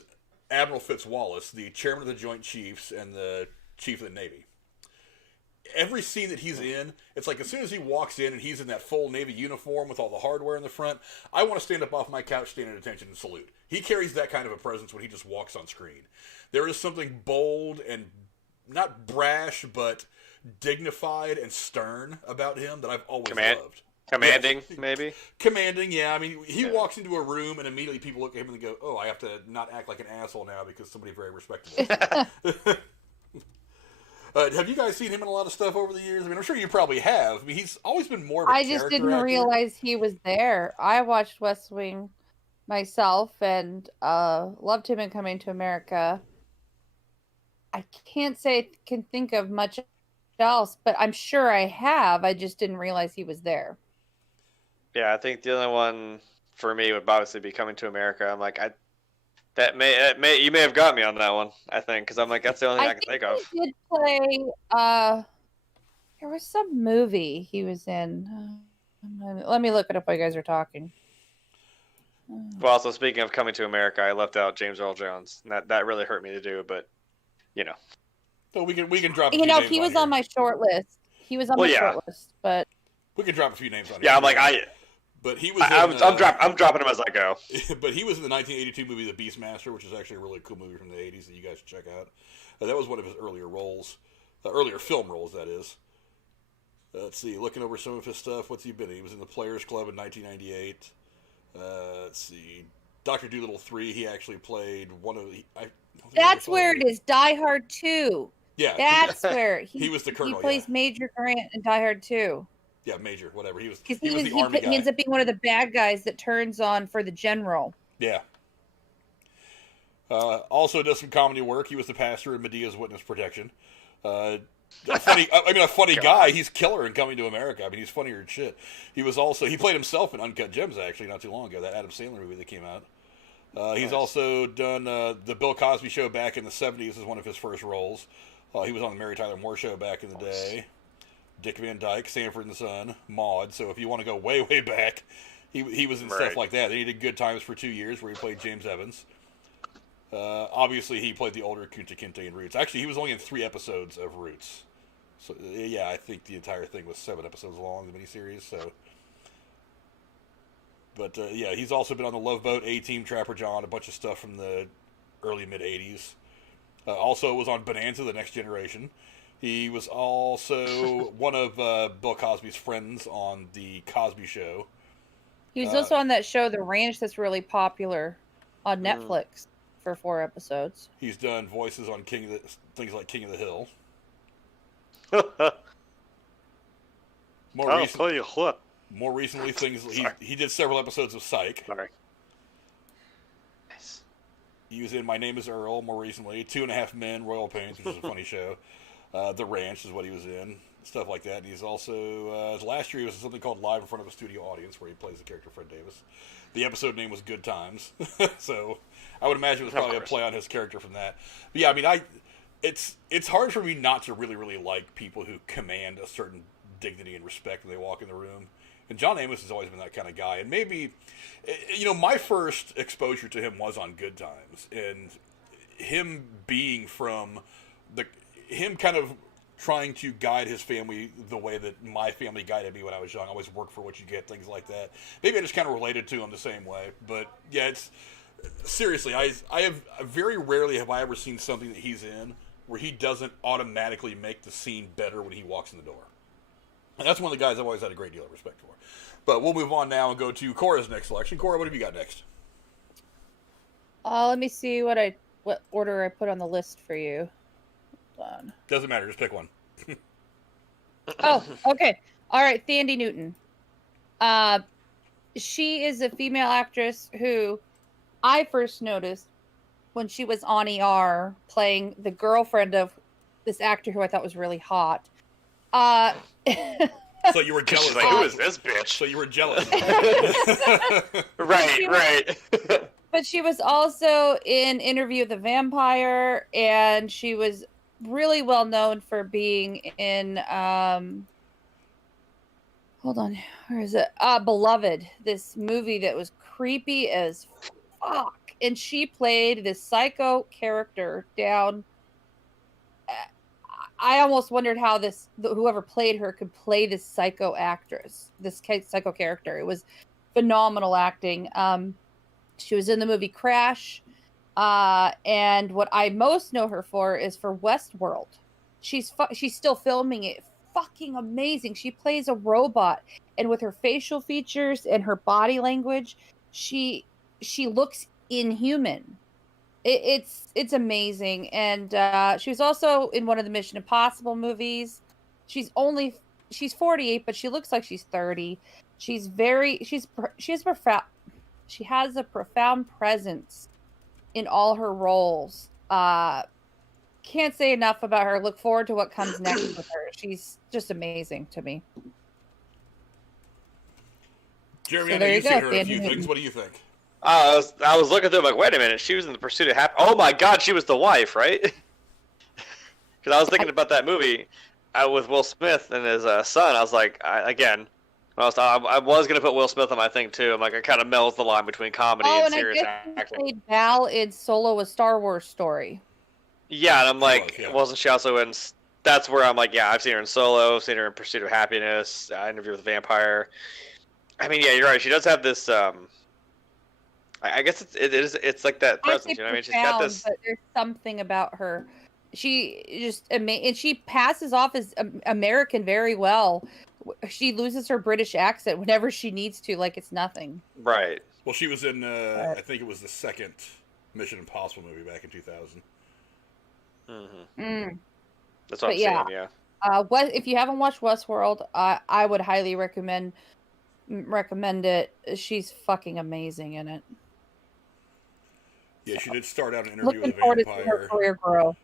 Admiral Fitzwallace, the chairman of the Joint Chiefs and the chief of the Navy. Every scene that he's in, it's like as soon as he walks in and he's in that full Navy uniform with all the hardware in the front, I want to stand up off my couch, stand at attention, and salute. He carries that kind of a presence when he just walks on screen. There is something bold and not brash, but dignified and stern about him that I've always loved. Commanding, yes. Maybe? Commanding, yeah. I mean, he walks into a room and immediately people look at him and go, oh, I have to not act like an asshole now because somebody very respectable. Have you guys seen him in a lot of stuff over the years? I mean, I'm sure you probably have. I mean, he's always been more of a I just didn't realize he was there. I watched West Wing myself and loved him in Coming to America. I can't say I can think of much else, but I'm sure I have. I just didn't realize he was there. Yeah, I think the other one for me would obviously be Coming to America. I'm like, you may have got me on that one, I think, because I'm like, that's the only thing I can think of. He did play, there was some movie he was in. Let me look it up while you guys are talking. Well, also speaking of Coming to America, I left out James Earl Jones. That really hurt me to do, but, you know. So we can drop a few You know, names he was on my short list. He was on my short list, but... We can drop a few names on here. Yeah, I'm like, But he was. I'm dropping him as I go. But he was in the 1982 movie The Beastmaster, which is actually a really cool movie from the 80s that you guys should check out. That was one of his earlier roles, earlier film roles, that is. Let's see, looking over some of his stuff. What's he been in? He was in The Players Club in 1998. Let's see, Dr. Dolittle 3. He actually played one of the. That's where it is. Die Hard 2. Yeah, that's where he was the colonel. He plays Major Grant in Die Hard 2. Yeah, Major, whatever. He was the army guy. He ends up being one of the bad guys that turns on for the general. Yeah. Also does some comedy work. He was the pastor in Medea's Witness Protection. A funny guy. He's killer in Coming to America. I mean, he's funnier than shit. He played himself in Uncut Gems, actually, not too long ago, that Adam Sandler movie that came out. He's also done the Bill Cosby Show back in the 70s as one of his first roles. He was on the Mary Tyler Moore Show back in the day. Dick Van Dyke, Sanford and Son, Maude. So if you want to go way, way back, he was in stuff like that. Then he did Good Times for 2 years where he played James Evans. Obviously, he played the older Kunta Kinte in Roots. Actually, he was only in 3 episodes of Roots. So, yeah, I think the entire thing was 7 episodes long, the miniseries. So, but, yeah, he's also been on The Love Boat, A-Team, Trapper John, a bunch of stuff from the early, mid-'80s. Also was on Bonanza, The Next Generation. He was also one of Bill Cosby's friends on The Cosby Show. He was also on that show, The Ranch, that's really popular on Netflix for 4 episodes. He's done voices on things like King of the Hill. I'll tell you what. More recently, he did several episodes of Psych. Sorry. He was in My Name is Earl more recently. 2.5 Men, Royal Pains, which is a funny show. The Ranch is what he was in. Stuff like that. And he's also, last year he was in something called Live in Front of a Studio Audience where he plays the character Fred Davis. The episode name was Good Times. So I would imagine it was probably a play on his character from that. But yeah, I mean, it's hard for me not to really, really like people who command a certain dignity and respect when they walk in the room. And John Amos has always been that kind of guy. And maybe, my first exposure to him was on Good Times. And him being from him kind of trying to guide his family the way that my family guided me when I was young. Always work for what you get, things like that. Maybe I just kind of related to him the same way. But yeah, it's seriously, I have very rarely have I ever seen something that he's in where he doesn't automatically make the scene better when he walks in the door. And that's one of the guys I've always had a great deal of respect for. But we'll move on now and go to Cora's next selection. Cora, what have you got next? Let me see what order I put on the list for you. Hold on. Doesn't matter, just pick one. Oh, okay. All right, Thandie Newton. She is a female actress who I first noticed when she was on ER playing the girlfriend of this actor who I thought was really hot. So you were jealous. She's like, who is this bitch? So you were jealous. Right. But she was also in Interview with the Vampire, and she was really well known for being in hold on, where is it? Beloved, this movie that was creepy as fuck. And she played this psycho character down. I almost wondered how whoever played her could play this psycho actress, this psycho character. It was phenomenal acting. She was in the movie Crash. And what I most know her for is for Westworld. She's still filming it. Fucking amazing. She plays a robot, and with her facial features and her body language, she looks inhuman. It's amazing. And she was also in one of the Mission Impossible movies. She's 48, but she looks like she's 30. She has a profound presence in all her roles. Can't say enough about her. Look forward to what comes next with her. She's just amazing to me. Jeremy, So I know there you've you seen go, her in a few Thandie things. What do you think? I was looking through, like, wait a minute, she was in The Pursuit of Happiness. Oh my God, she was the wife, right? Because I was thinking about that movie with Will Smith and his son. I was like, I was gonna put Will Smith on my thing too. I'm like, it kind of melds the line between comedy and serious I guess acting. she played Val in Solo: A Star Wars Story. Yeah, and I'm like, yeah. wasn't she also in? That's where I'm like, yeah, I've seen her in Solo, I've seen her in Pursuit of Happiness, Interview with the Vampire. I mean, yeah, you're right. She does have this. I guess it's like that presence. You know what I mean? She's got this. But there's something about her. She just and she passes off as American very well. She loses her British accent whenever she needs to, like it's nothing. Right. Well, she was in, I think it was the second Mission Impossible movie back in 2000. Mm-hmm. That's what I'm saying, yeah. If you haven't watched Westworld, I would highly recommend it. She's fucking amazing in it. Yeah, she did start out an Interview with Looking a forward to Vampire. seeing her career grow.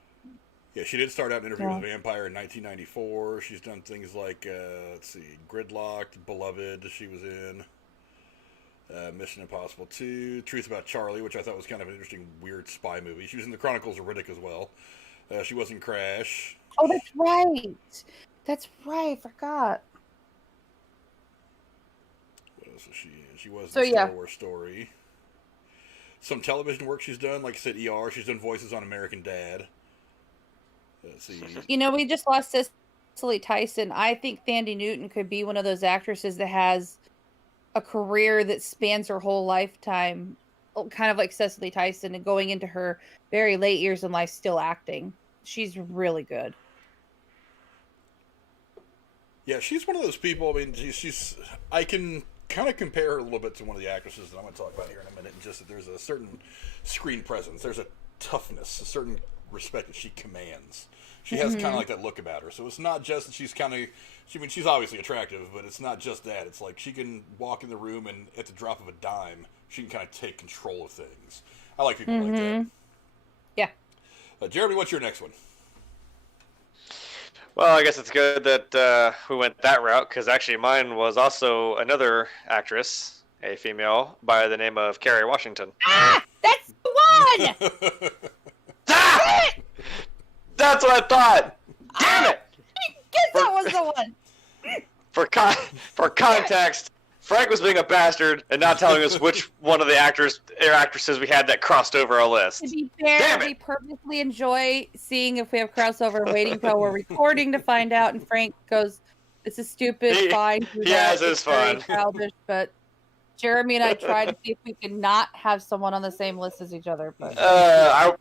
Yeah, she did start out an Interview with a Vampire in 1994. She's done things like, Gridlocked, Beloved, she was in. Mission Impossible 2, Truth About Charlie, which I thought was kind of an interesting, weird spy movie. She was in The Chronicles of Riddick as well. She was in Crash. Oh, that's right. That's right. I forgot. What else was she in? She was in Star Wars Story. Some television work she's done, like I said, ER. She's done voices on American Dad. Let's see. You know, we just lost Cicely Tyson. I think Thandie Newton could be one of those actresses that has a career that spans her whole lifetime, kind of like Cicely Tyson, and going into her very late years in life still acting. She's really good. Yeah, she's one of those people. I mean, I can kind of compare her a little bit to one of the actresses that I'm going to talk about here in a minute. And just that there's a certain screen presence, there's a toughness, a certain respect that she commands. She has kind of like that look about her. So it's not just that she's kind of, she's obviously attractive, but it's not just that. It's like she can walk in the room and at the drop of a dime, she can kind of take control of things. I like people like that. Yeah. Jeremy, what's your next one? Well, I guess it's good that we went that route, because actually mine was also another actress, a female, by the name of Carrie Washington. Ah! That's the one! Ah! That's what I thought! Damn it! I guess that was the one! For context, Frank was being a bastard and not telling us which one of the actors or actresses we had that crossed over our list. To be fair, we purposely enjoy seeing if we have crossover, waiting until we're recording to find out. And Frank goes, "This is stupid. Fine." Yes, it's fun. Childish, but Jeremy and I tried to see if we could not have someone on the same list as each other. But I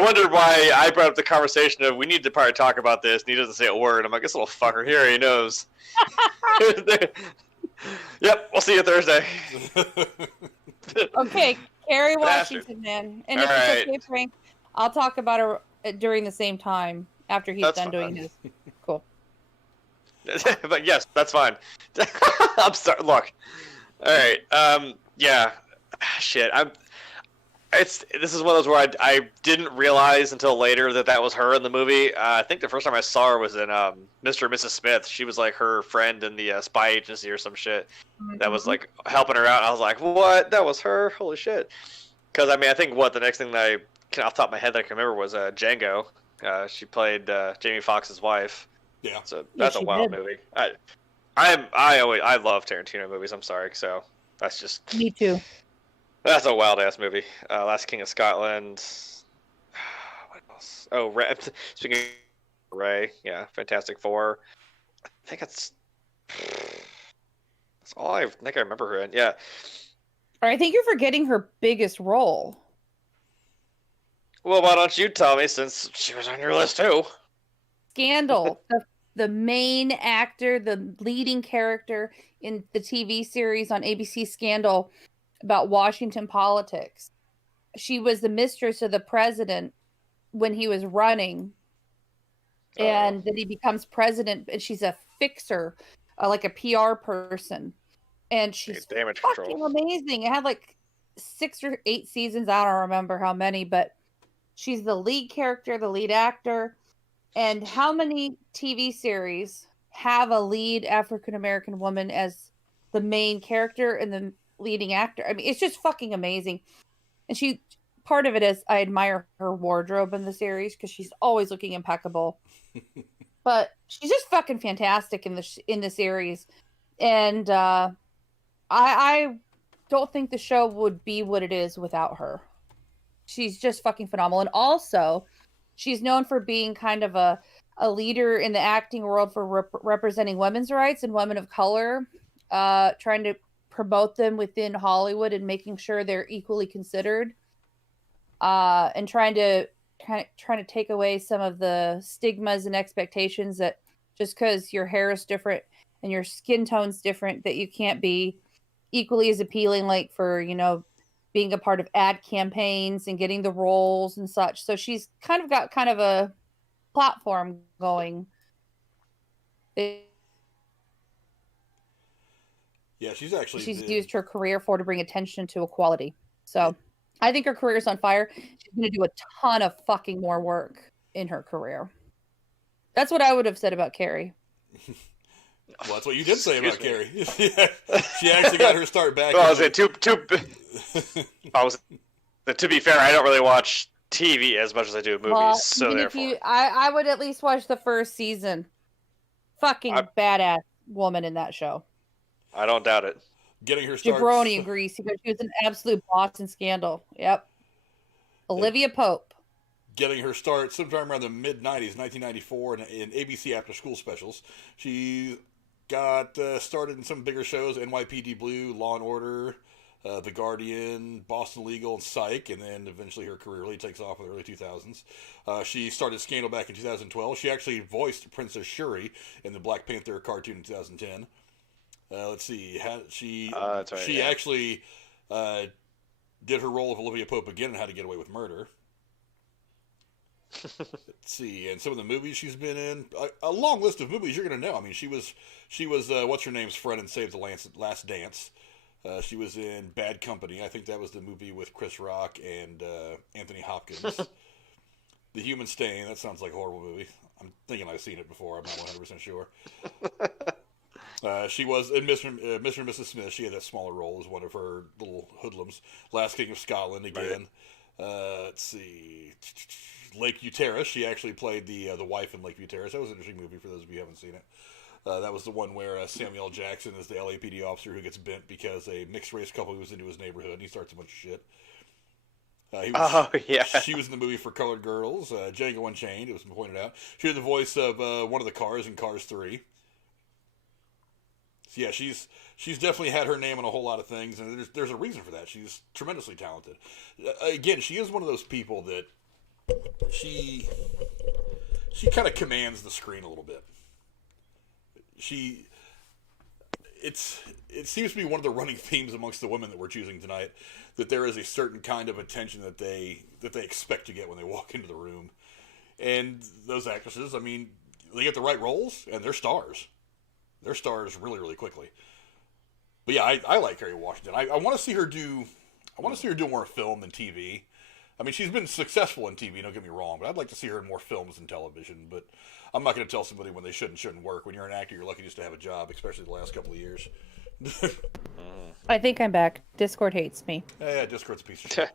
wondered why I brought up the conversation of we need to probably talk about this, and he doesn't say a word. I'm like, this little fucker here, he knows. Yep, we'll see you Thursday. Okay, Carrie Washington, man. And if it's okay, Frank, I'll talk about her during the same time after he's done doing his. Cool. But yes, that's fine. I'm sorry. Look. All right. Yeah. Shit. This is one of those where I didn't realize until later that was her in the movie. I think the first time I saw her was in Mr. and Mrs. Smith. She was like her friend in the spy agency or some shit that was like helping her out. I was like, what? That was her? Holy shit. Because I mean, I think the next thing that I can off the top of my head that I can remember was Django. She played Jamie Foxx's wife. Yeah. So that's a wild movie. I love Tarantino movies. I'm sorry. So that's just me too. That's a wild ass movie. Last King of Scotland. What else? Oh, speaking of Ray, yeah, Fantastic Four. I think that's all I think I remember her in. Yeah. I think you're forgetting her biggest role. Well, why don't you tell me since she was on your list too? Scandal. The main actor, the leading character in the TV series on ABC Scandal about Washington politics. She was the mistress of the president when he was running. And then he becomes president, and she's a fixer, like a PR person. And she's damage fucking control. amazing. It had like 6 or 8 seasons. I don't remember how many, but she's the lead character, the lead actor. And how many TV series have a lead African-American woman as the main character and the leading actor? I mean, it's just fucking amazing. And part of it is I admire her wardrobe in the series because she's always looking impeccable. But she's just fucking fantastic in the series. And I don't think the show would be what it is without her. She's just fucking phenomenal. And also, she's known for being kind of a leader in the acting world for representing women's rights and women of color, trying to promote them within Hollywood and making sure they're equally considered, and trying to take away some of the stigmas and expectations that just because your hair is different and your skin tone's different that you can't be equally as appealing, like for, being a part of ad campaigns and getting the roles and such. So she's got a platform going. Yeah, she's used her career to bring attention to equality. So I think her career's on fire. She's going to do a ton of fucking more work in her career. That's what I would have said about Carrie. Well, that's what you did say about Carrie. She actually got her start back. Well, to be fair, I don't really watch TV as much as I do movies. Well, so therefore, I would at least watch the first season. Fucking badass woman in that show. I don't doubt it. Getting her start. Jabroni in Greece because she was an absolute boss in Scandal. Yep. Olivia Pope. Getting her start sometime around the mid-90s, 1994, in ABC after-school specials. She got started in some bigger shows, NYPD Blue, Law & Order, The Guardian, Boston Legal, and Psych, and then eventually her career really takes off in the early 2000s. She started Scandal back in 2012. She actually voiced Princess Shuri in the Black Panther cartoon in 2010. Let's see. She actually did her role of Olivia Pope again in How to Get Away with Murder. Let's see, and some of the movies she's been in, a long list of movies you're gonna know. I mean, she was what's her name's friend in Save the Last Dance. She was in Bad Company. I think that was the movie with Chris Rock and Anthony Hopkins. The Human Stain. That sounds like a horrible movie. I'm thinking I've seen it before. I'm not 100% sure. She was in Mr. and Mrs. Smith. She had that smaller role as one of her little hoodlums. Last King of Scotland again. Right. Let's see. Lake View Terrace. She actually played the wife in Lake View Terrace. That was an interesting movie for those of you who haven't seen it. That was the one where Samuel L. Jackson is the LAPD officer who gets bent because a mixed-race couple moves into his neighborhood and he starts a bunch of shit. She was in the movie for Colored Girls, Django Unchained, it was pointed out. She had the voice of one of the Cars in Cars 3. So yeah, she's definitely had her name on a whole lot of things, and there's a reason for that. She's tremendously talented. Again, she is one of those people that she kind of commands the screen a little bit. It seems to be one of the running themes amongst the women that we're choosing tonight, that there is a certain kind of attention that they expect to get when they walk into the room. And those actresses, I mean, they get the right roles, and they're stars. They're stars really, really quickly. But yeah, I like Carrie Washington. I want to see her do more film than TV. I mean, she's been successful in TV, don't get me wrong, but I'd like to see her in more films than television. But I'm not going to tell somebody when they shouldn't work. When you're an actor, you're lucky just to have a job, especially the last couple of years. I think I'm back. Discord hates me. Yeah, Discord's a piece of shit.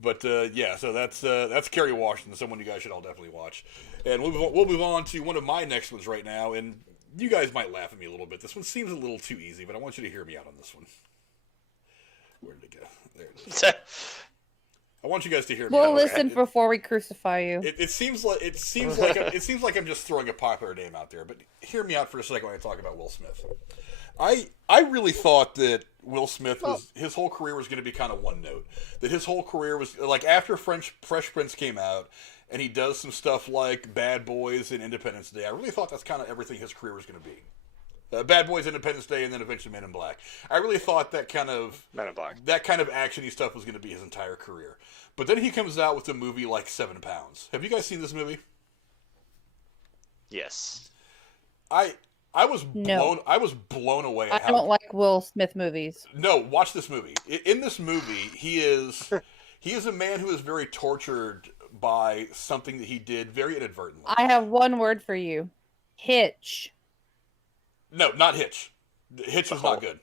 But yeah, so that's Carrie Washington, someone you guys should all definitely watch. And we'll move on to one of my next ones right now. And you guys might laugh at me a little bit. This one seems a little too easy, but I want you to hear me out on this one. Where did it go? There it is. I want you guys to hear me. We'll listen before we crucify you. It seems like I'm just throwing a popular name out there, but hear me out for a second when I talk about Will Smith. I really thought that Will Smith his whole career was going to be kind of one note. That his whole career was like after Fresh Prince came out, and he does some stuff like Bad Boys and Independence Day. I really thought that's kind of everything his career was going to be. Bad Boys, Independence Day, and then eventually Men in Black. I really thought that kind of action-y stuff was going to be his entire career. But then he comes out with a movie like 7 Pounds. Have you guys seen this movie? Yes. I was blown away. I don't like Will Smith movies. No, watch this movie. In this movie, he is a man who is very tortured by something that he did very inadvertently. I have one word for you: Hitch. No, not Hitch. Hitch was not good.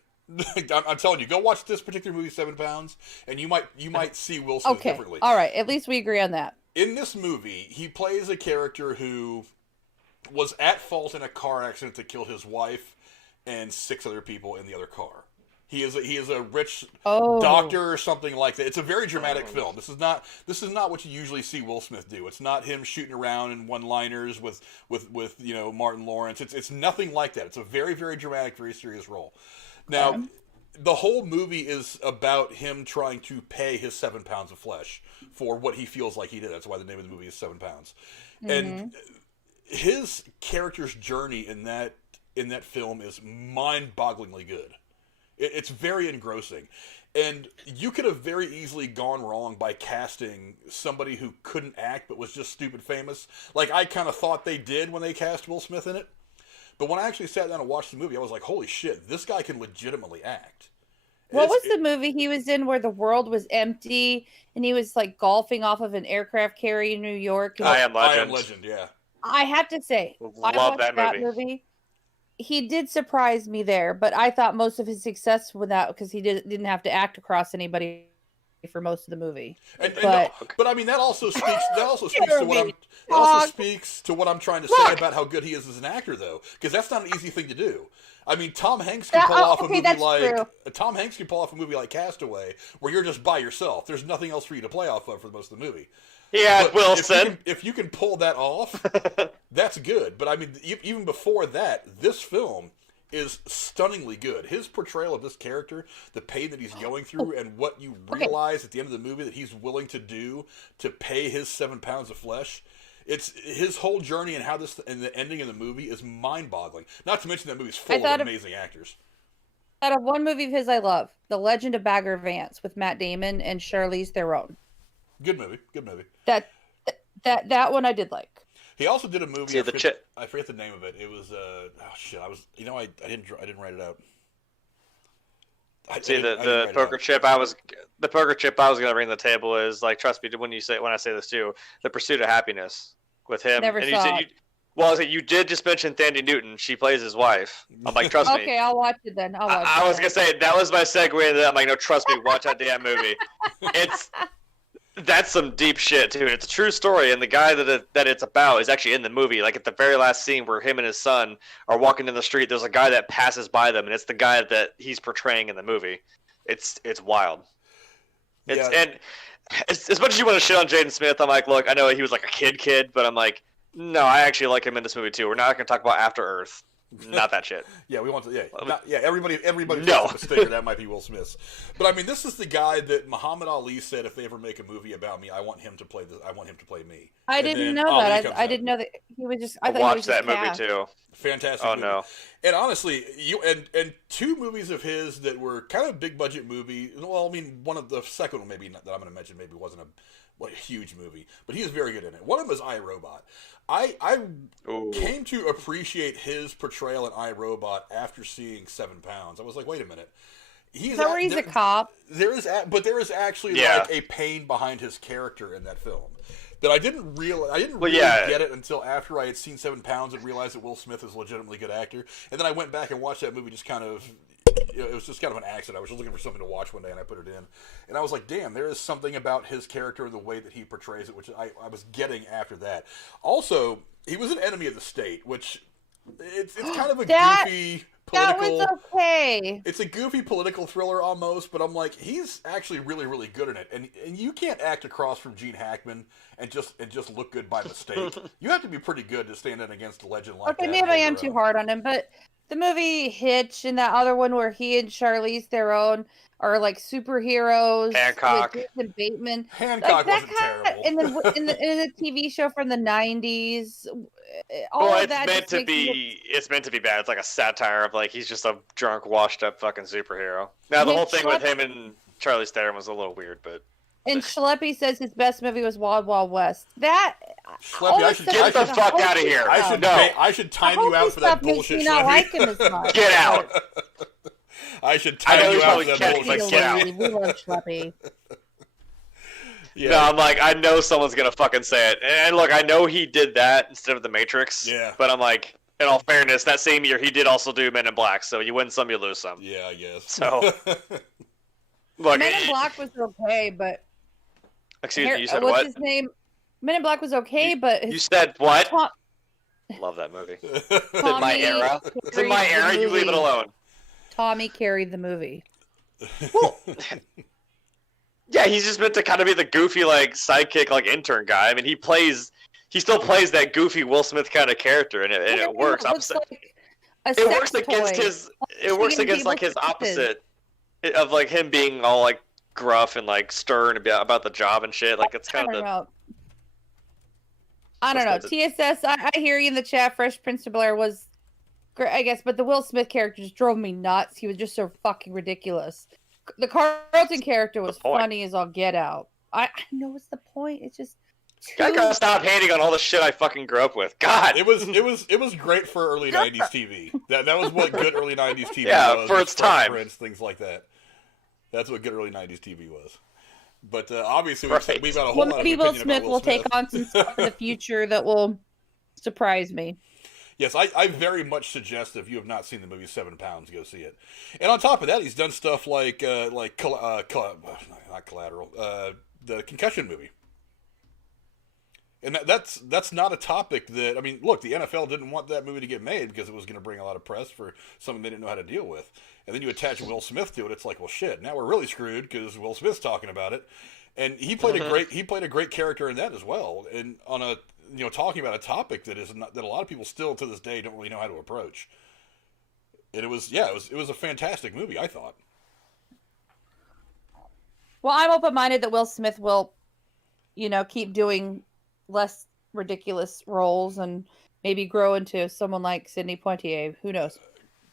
I'm telling you, go watch this particular movie, 7 Pounds, and you might see Will Smith differently. All right, at least we agree on that. In this movie, he plays a character who was at fault in a car accident that killed his wife and 6 other people in the other car. He is a rich doctor or something like that. It's a very dramatic film. This is not what you usually see Will Smith do. It's not him shooting around in one-liners with Martin Lawrence. It's nothing like that. It's a very, very dramatic, very serious role. Now, the whole movie is about him trying to pay his 7 pounds of flesh for what he feels like he did. That's why the name of the movie is 7 Pounds. Mm-hmm. And his character's journey in that film is mind-bogglingly good. It's very engrossing. And you could have very easily gone wrong by casting somebody who couldn't act but was just stupid famous. Like I kind of thought they did when they cast Will Smith in it. But when I actually sat down and watched the movie, I was like, holy shit, this guy can legitimately act. What was the movie he was in where the world was empty and he was like golfing off of an aircraft carrier in New York? I Am Legend. I Am Legend, yeah. I have to say, I watched that movie. He did surprise me there, but I thought most of his success was that because he didn't have to act across anybody for most of the movie. But I mean, that also speaks to what I'm trying to say about how good he is as an actor, though, because that's not an easy thing to do. I mean, Tom Hanks can pull off a movie like Castaway, where you're just by yourself. There's nothing else for you to play off of for most of the movie. Yeah, Wilson. If you can pull that off, that's good. But I mean, even before that, this film is stunningly good. His portrayal of this character, the pain that he's going through, and what you realize at the end of the movie that he's willing to do to pay his 7 pounds of flesh. It's his whole journey and and the ending of the movie is mind-boggling. Not to mention that movie's full of amazing actors. Out of one movie of his I love, The Legend of Bagger Vance with Matt Damon and Charlize Theron. Good movie. That one I did like. He also did a movie. I forget the name of it. It was I didn't write it out. The poker chip I was going to bring to the table is like, trust me when I say this too, The Pursuit of Happiness with him. Never saw it. You did just mention Thandie Newton. She plays his wife. I'm like, trust me. Okay, I'll watch it then. I was gonna say that was my segue into that. I'm like, no, trust me, watch that damn movie. That's some deep shit too. It's a true story, and the guy that it's about is actually in the movie. Like at the very last scene where him and his son are walking in the street, there's a guy that passes by them, and it's the guy that he's portraying in the movie. It's wild. And as much as you want to shit on Jaden Smith, I'm like, look, I know he was like a kid, but I'm like, no, I actually like him in this movie too. We're not going to talk about After Earth. Not that shit. Yeah, we want to. Everybody. No. A mistake, that might be Will Smith's. But I mean, this is the guy that Muhammad Ali said, if they ever make a movie about me, I want him to play this. I want him to play me. I didn't know that. I didn't know that he was just. I watched that movie too. Fantastic. Oh movie. no. And honestly, and two movies of his that were kind of big budget movie. Well, I mean, one of the second one maybe that I'm going to mention maybe wasn't a huge movie, but he was very good in it. One of them was iRobot. I came to appreciate his portrayal in iRobot after seeing 7 Pounds. I was like, wait a minute. He's a cop. There is actually like a pain behind his character in that film that I didn't realize. I didn't really get it until after I had seen 7 Pounds and realized that Will Smith is a legitimately good actor. And then I went back and watched that movie just kind of. It was just kind of an accident. I was just looking for something to watch one day, and I put it in. And I was like, damn, there is something about his character and the way that he portrays it, which I was getting after that. Also, he was an enemy of the state, which it's kind of a goofy political... That was okay. It's a goofy political thriller almost, but I'm like, he's actually really, really good in it. And you can't act across from Gene Hackman and just look good by mistake. You have to be pretty good to stand in against a legend like that. Okay, maybe I am too hard on him, but... The movie Hitch and that other one where he and Charlize Theron are like superheroes. Hancock. With Jason Bateman. Hancock wasn't terrible. And then in the TV show from the 90s. It's meant to be bad. It's like a satire of like he's just a drunk, washed up fucking superhero. Now the whole thing with him and Charlize Theron was a little weird, but. And Schleppy says his best movie was Wild Wild West. Schleppy, I should get the fuck out of here. I should time you out for that bullshit. I like him as much. Get out. I should time you out for that bullshit. Get out. We love Schleppy. Yeah. No, I'm like, I know someone's gonna fucking say it. And look, I know he did that instead of The Matrix. Yeah. But I'm like, in all fairness, that same year he did also do Men in Black. So you win some, you lose some. Yeah, I guess. So. Look, Men in Black was okay, but. Excuse me, you said what's what? His name? Men in Black was okay, but you said what? Love that movie. It's in my era. It's in my era. You leave it alone. Tommy carried the movie. Well, yeah, he's just meant to kind of be the goofy like sidekick, like intern guy. I mean, he still plays that goofy Will Smith kind of character, and it works. It works against like his opposite of like him being all like gruff and like stern about the job and shit. Like it's kind of I don't know. TSS, I hear you in the chat. Fresh Prince of Bel-Air was great, I guess, but the Will Smith character just drove me nuts. He was just so fucking ridiculous. The Carlton character was funny as all get out. I know what's the point. It's just I gotta stop hating on all the shit I fucking grew up with. God, it was great for early '90s TV. That was what good early '90s TV was. Yeah, for its time. Prince, things like that. That's what good early '90s TV was. But obviously, we've got a whole lot of opinion Will Smith will take on some stuff in the future that will surprise me. Yes, I very much suggest if you have not seen the movie 7 Pounds, go see it. And on top of that, he's done stuff like not Collateral, the Concussion movie. And that's not a topic that, I mean, look, the NFL didn't want that movie to get made because it was going to bring a lot of press for something they didn't know how to deal with. And then you attach Will Smith to it, it's like, well, shit, now we're really screwed because Will Smith's talking about it. And he played a great character in that as well. And on a, talking about a topic that a lot of people still to this day don't really know how to approach. And it was a fantastic movie, I thought. Well, I'm open-minded that Will Smith will, keep doing less ridiculous roles and maybe grow into someone like Sidney Pointier. Who knows?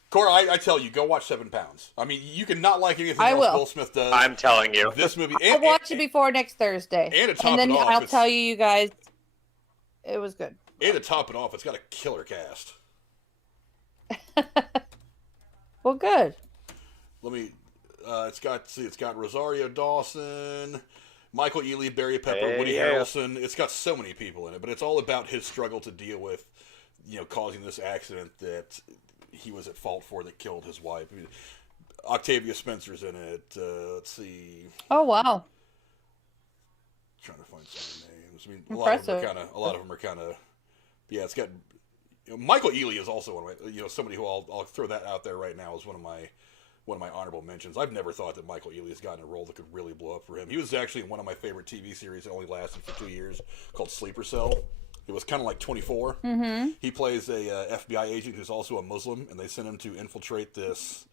Cora, I tell you, go watch 7 Pounds. I mean, you can not like anything else Will Smith does. I'm telling you. This movie. I'll watch it before next Thursday. And then I'll tell you guys it was good. And to top it off, it's got a killer cast. Well, good. Let me. It's got Rosario Dawson, Michael Ealy, Barry Pepper, Woody Harrelson. It's got so many people in it, but it's all about his struggle to deal with, causing this accident that he was at fault for that killed his wife. I mean, Octavia Spencer's in it. Let's see. Oh wow. trying to find some names. I mean, Impressive. a lot of them are kind of. Yeah, it's got. Michael Ealy is also one of my, somebody who I'll throw that out there right now as one of my honorable mentions. I've never thought that Michael Ealy has gotten a role that could really blow up for him. He was actually in one of my favorite TV series that only lasted for 2 years called Sleeper Cell. It was kind of like 24. Mm-hmm. He plays a FBI agent who's also a Muslim, and they send him to infiltrate this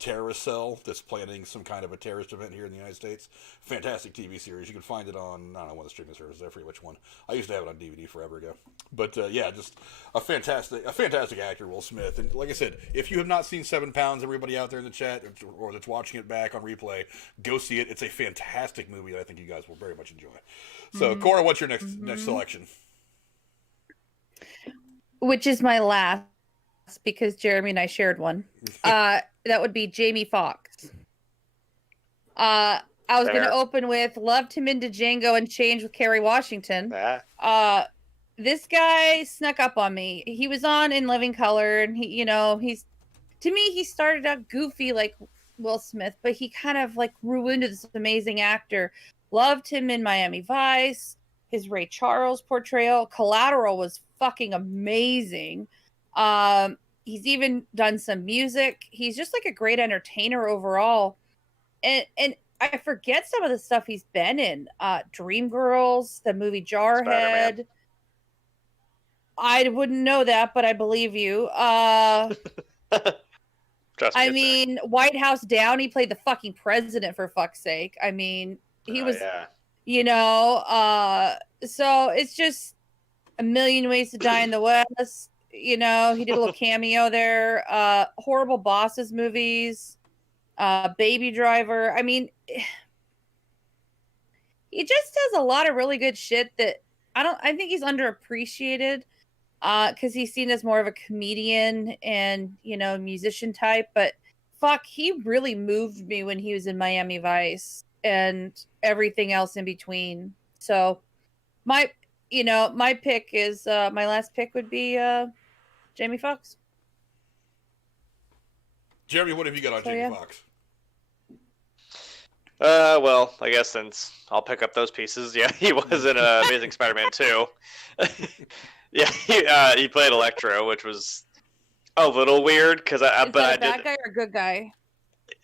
terrorist cell that's planning some kind of a terrorist event here in the United States. Fantastic TV series. You can find it on, I don't know, one of the streaming services. I forget which one. I used to have it on DVD forever ago. But yeah, just a fantastic actor, Will Smith. And like I said, if you have not seen 7 Pounds, everybody out there in the chat or that's watching it back on replay, go see it. It's a fantastic movie that I think you guys will very much enjoy. So, Cora, what's your next selection? Which is my last, because Jeremy and I shared one. That would be Jamie Foxx. I was going to open with loved him into Django Unchained with Carrie Washington. This guy snuck up on me. He was on In Living Color, and he's to me, he started out goofy like Will Smith, but he kind of like grew into this amazing actor. Loved him in Miami Vice. His Ray Charles portrayal. Collateral was fucking amazing. He's even done some music. He's just like a great entertainer overall. And I forget some of the stuff he's been in. Dreamgirls, the movie Jarhead. Spider-Man. I wouldn't know that, but I believe you. I mean, White House Down, he played the fucking president, for fuck's sake. I mean, he was, so it's just A Million Ways to Die in the West. He did a little cameo there. Horrible Bosses movies. Baby Driver. I mean, he just does a lot of really good shit that I think he's underappreciated because he's seen as more of a comedian and, musician type. But fuck, he really moved me when he was in Miami Vice and everything else in between. So my pick is, my last pick would be Jamie Foxx. Jeremy, what have you got on Jamie Foxx? Well, I guess since I'll pick up those pieces, yeah, he was in Amazing Spider-Man 2. Yeah, he played Electro, which was a little weird because Is that a bad guy or a good guy?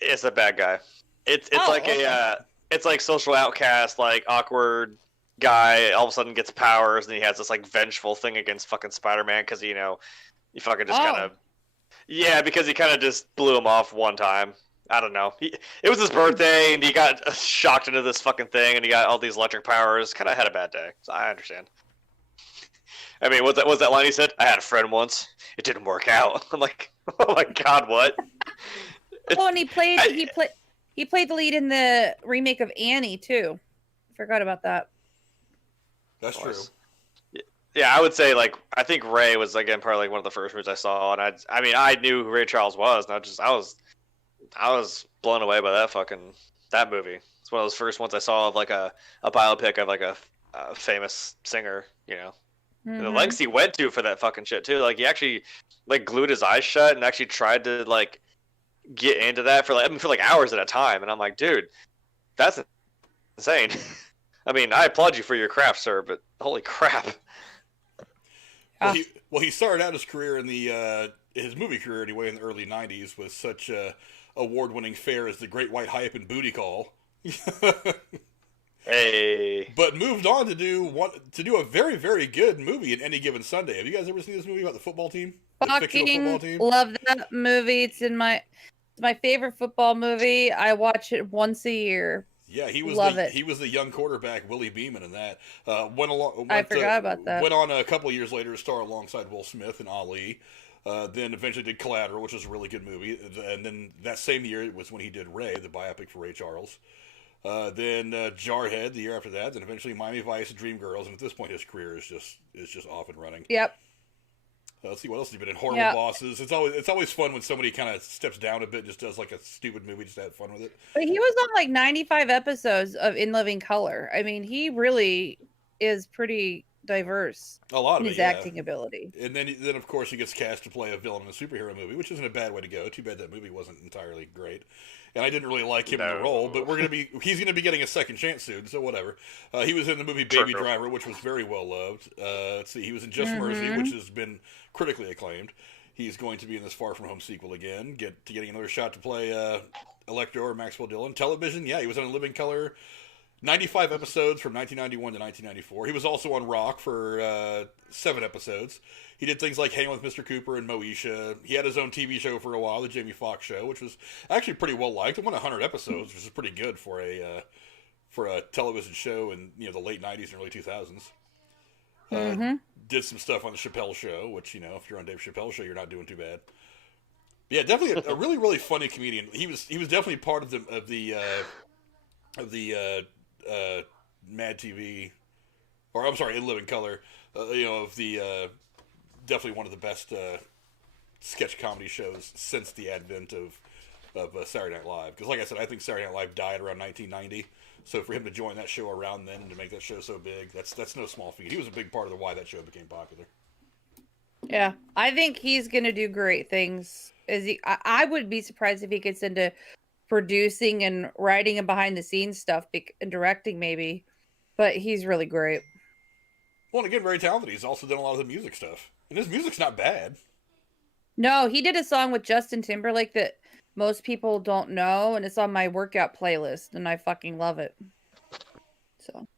It's a bad guy. It's it's like social outcast, like awkward guy. All of a sudden gets powers, and he has this like vengeful thing against fucking Spider-Man because he fucking just kind of because he kind of just blew him off one time. I don't know. It was his birthday, and he got shocked into this fucking thing, and he got all these electric powers. Kind of had a bad day, so I understand. I mean, what was that line he said? I had a friend once. It didn't work out. I'm like, oh my god, what? Oh, and he played the lead in the remake of Annie too. I forgot about that. That's true. Yeah, I would say I think Ray was again probably one of the first movies I saw, and I knew who Ray Charles was, and I was blown away by that movie. It's one of those first ones I saw of like a biopic of like a famous singer, Mm-hmm. And the lengths he went to for that fucking shit too. Like he actually glued his eyes shut and actually tried to get into that for hours at a time. And I'm like, dude, that's insane. I mean, I applaud you for your craft, sir, but holy crap. Well, he started out his career in his movie career anyway in the early '90s with such award-winning fare as The Great White Hype and Booty Call. Hey. But moved on to do a very, very good movie in Any Given Sunday. Have you guys ever seen this movie about the football team? Fucking love that movie. It's my favorite football movie. I watch it once a year. Yeah, he was the young quarterback Willie Beeman in that. I forgot about that. Went on a couple years later to star alongside Will Smith and Ali. Then eventually did Collateral, which was a really good movie. And then that same year was when he did Ray, the biopic for Ray Charles. Then Jarhead the year after that. Then eventually Miami Vice and Dreamgirls. And at this point, his career is just off and running. Yep. Let's see what else has he been in. Horrible Bosses. It's always fun when somebody kind of steps down a bit, and just does like a stupid movie just to have fun with it. But he was on 95 episodes of In Living Color. I mean, he really is pretty diverse. A lot of his acting ability. And then of course he gets cast to play a villain in a superhero movie, which isn't a bad way to go. Too bad that movie wasn't entirely great. and I didn't really like him in the role. But he's gonna be getting a second chance soon, so whatever. He was in the movie Baby Driver, which was very well loved. Let's see, he was in Just Mercy, which has been critically acclaimed. He's going to be in this Far From Home sequel again, getting another shot to play Electro or Maxwell Dillon. Television, yeah, he was on In Living Color, 95 episodes from 1991 to 1994. He was also on Rock for 7 episodes. He did things like Hang with Mr. Cooper and Moesha. He had his own TV show for a while, the Jamie Foxx Show, which was actually pretty well liked. It won 100 episodes, which is pretty good for a television show in the late 90s and early 2000s. Did some stuff on the Chappelle Show, which if you're on Dave Chappelle's show, you're not doing too bad. Yeah, definitely a really, really funny comedian. He was definitely part of the Mad TV, or I'm sorry, In Living Color. Definitely one of the best sketch comedy shows since the advent of Saturday Night Live. Because, like I said, I think Saturday Night Live died around 1990. So for him to join that show around then and to make that show so big, that's no small feat. He was a big part of why that show became popular. Yeah, I think he's gonna do great things. I would be surprised if he gets into producing and writing and behind the scenes stuff and directing maybe, but he's really great. Well, and again, very talented. He's also done a lot of the music stuff, and his music's not bad. No, he did a song with Justin Timberlake that most people don't know, and it's on my workout playlist, and I fucking love it. So.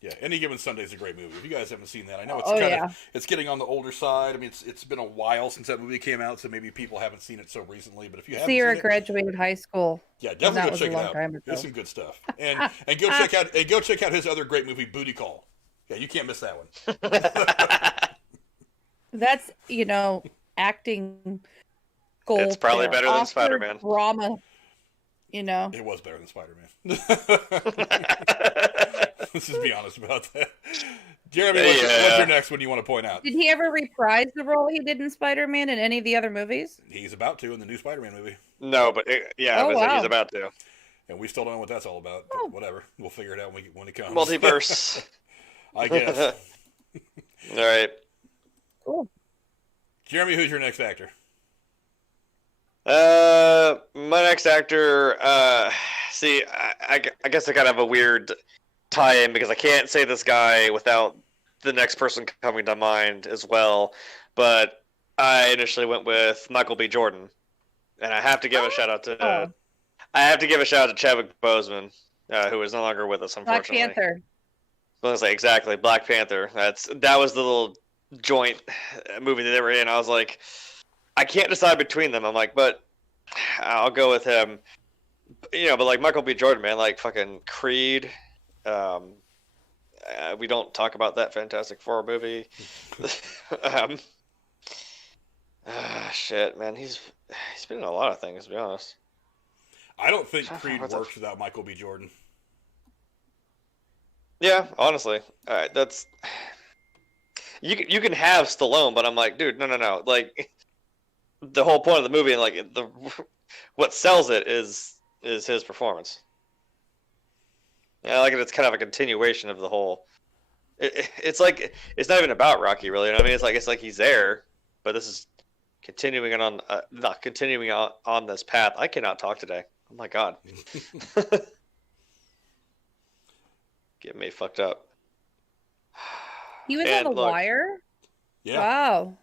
Yeah, Any Given Sunday is a great movie. If you guys haven't seen that, I know it's it's getting on the older side. I mean, it's been a while since that movie came out, so maybe people haven't seen it so recently. But if you haven't seen it, graduated high school. Yeah, definitely go check it out. There's some good stuff, and go check out his other great movie, Booty Call. Yeah, you can't miss that one. That's acting gold. It's probably better than Spider-Man. Drama. It was better than Spider-Man. Let's just be honest about that. Jeremy, what's your next one you want to point out? Did he ever reprise the role he did in Spider-Man in any of the other movies? He's about to in the new Spider-Man movie. No, but he's about to. And we still don't know what that's all about. But whatever, we'll figure it out when it comes. Multiverse. I guess. All right. Cool. Jeremy, who's your next actor? My next actor. See, I guess I gotta have a weird tie-in because I can't say this guy without the next person coming to mind as well. But I initially went with Michael B. Jordan, and I have to give a shout out to. I have to give a shout out to Chadwick Boseman, who is no longer with us, unfortunately. Black Panther. I was like, exactly, Black Panther. That was the little joint movie that they were in. I was like, I can't decide between them. I'm like, but I'll go with him. But like Michael B. Jordan, man, like fucking Creed. We don't talk about that Fantastic Four movie. Shit, man, he's been in a lot of things, to be honest. I don't think Creed works without Michael B. Jordan. Yeah, honestly, that's you can have Stallone, but I'm like, dude, no. Like, the whole point of the movie and like what sells it is his performance. Yeah, like it's kind of a continuation of the whole. It's like it's not even about Rocky, really. You know what I mean? It's like he's there, but this is continuing on this path. I cannot talk today. Oh my god. Get me fucked up. He was on The Wire? Yeah. Wow.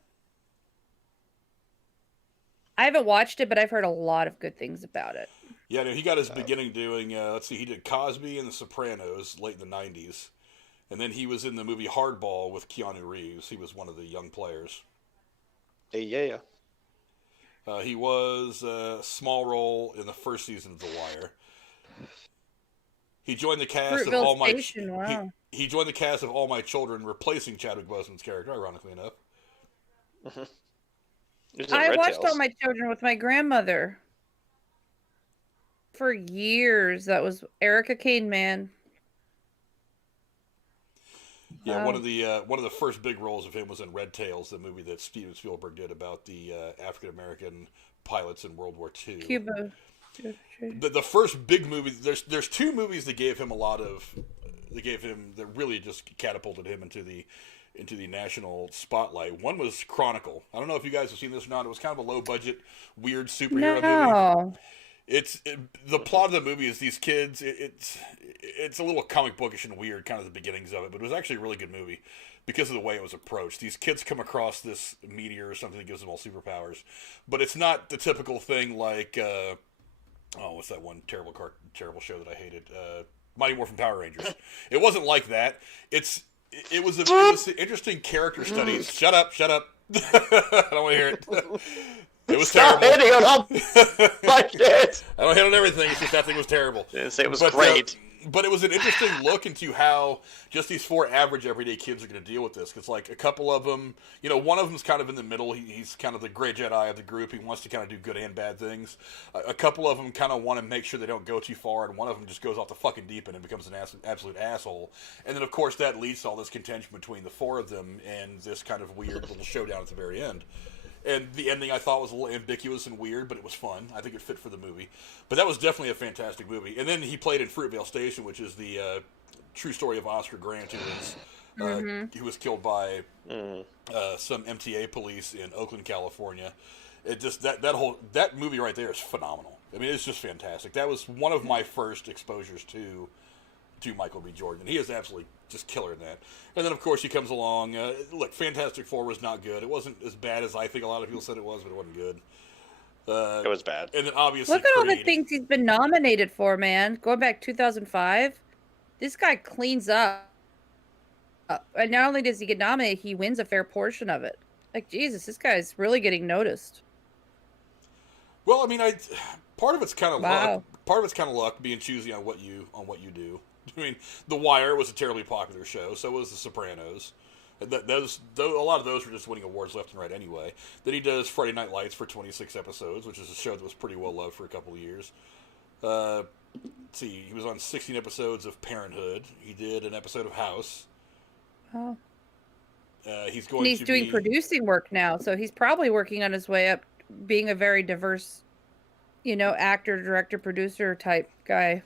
I haven't watched it, but I've heard a lot of good things about it. Yeah, he got his beginning doing, he did Cosby and The Sopranos late in the 90s. And then he was in the movie Hardball with Keanu Reeves. He was one of the young players. Yeah. He was a small role in the first season of The Wire. He joined the cast of All My he joined the cast of All My Children, replacing Chadwick Boseman's character, ironically enough. I watched All My Children with my grandmother for years. That was Erica Kane, man. Yeah, one of the first big roles of him was in Red Tails, the movie that Steven Spielberg did about the African American pilots in World War II. Cuba. The first big movie. There's two movies that gave him that really just catapulted him into the national spotlight. One was Chronicle. I don't know if you guys have seen this or not. It was kind of a low budget, weird superhero movie. The plot of the movie is these kids. It's a little comic bookish and weird, kind of the beginnings of it, but it was actually a really good movie because of the way it was approached. These kids come across this meteor or something that gives them all superpowers, but it's not the typical thing like what's that one terrible show that I hated? Mighty Morphin Power Rangers. It wasn't like that. It was an interesting character studies. Shut up. I don't want to hear it. It was Stop terrible. hitting on my shit. I don't hit on everything. It's just that thing was terrible. Didn't say it was great. But it was an interesting look into how just these four average everyday kids are going to deal with this. Because like a couple of them, one of them's kind of in the middle. He's kind of the gray Jedi of the group. He wants to kind of do good and bad things. A couple of them kind of want to make sure they don't go too far, and one of them just goes off the fucking deep end and becomes an absolute asshole. And then of course that leads to all this contention between the four of them and this kind of weird little showdown at the very end. And the ending I thought was a little ambiguous and weird, but it was fun. I think it fit for the movie. But that was definitely a fantastic movie. And then he played in Fruitvale Station, which is the true story of Oscar Grant, who was killed by some MTA police in Oakland, California. It just that movie right there is phenomenal. I mean, it's just fantastic. That was one of my first exposures to Michael B. Jordan. He is absolutely just killer in that. And then, of course, he comes along. Look, Fantastic Four was not good. It wasn't as bad as I think a lot of people said it was, but it wasn't good. It was bad. And then, obviously, look at all the things he's been nominated for, man. Going back 2005, this guy cleans up. And not only does he get nominated, he wins a fair portion of it. Like, Jesus, this guy's really getting noticed. Well, I mean, part of it's kind of Wow. luck. Part of it's kind of luck, being choosy on what you do. I mean, The Wire was a terribly popular show. So was The Sopranos. A lot of those were just winning awards left and right anyway. Then he does Friday Night Lights for 26 episodes, which is a show that was pretty well loved for a couple of years. Let's see, he was on 16 episodes of Parenthood. He did an episode of House. Oh. He's doing producing work now, so he's probably working on his way up, being a very diverse, actor, director, producer type guy.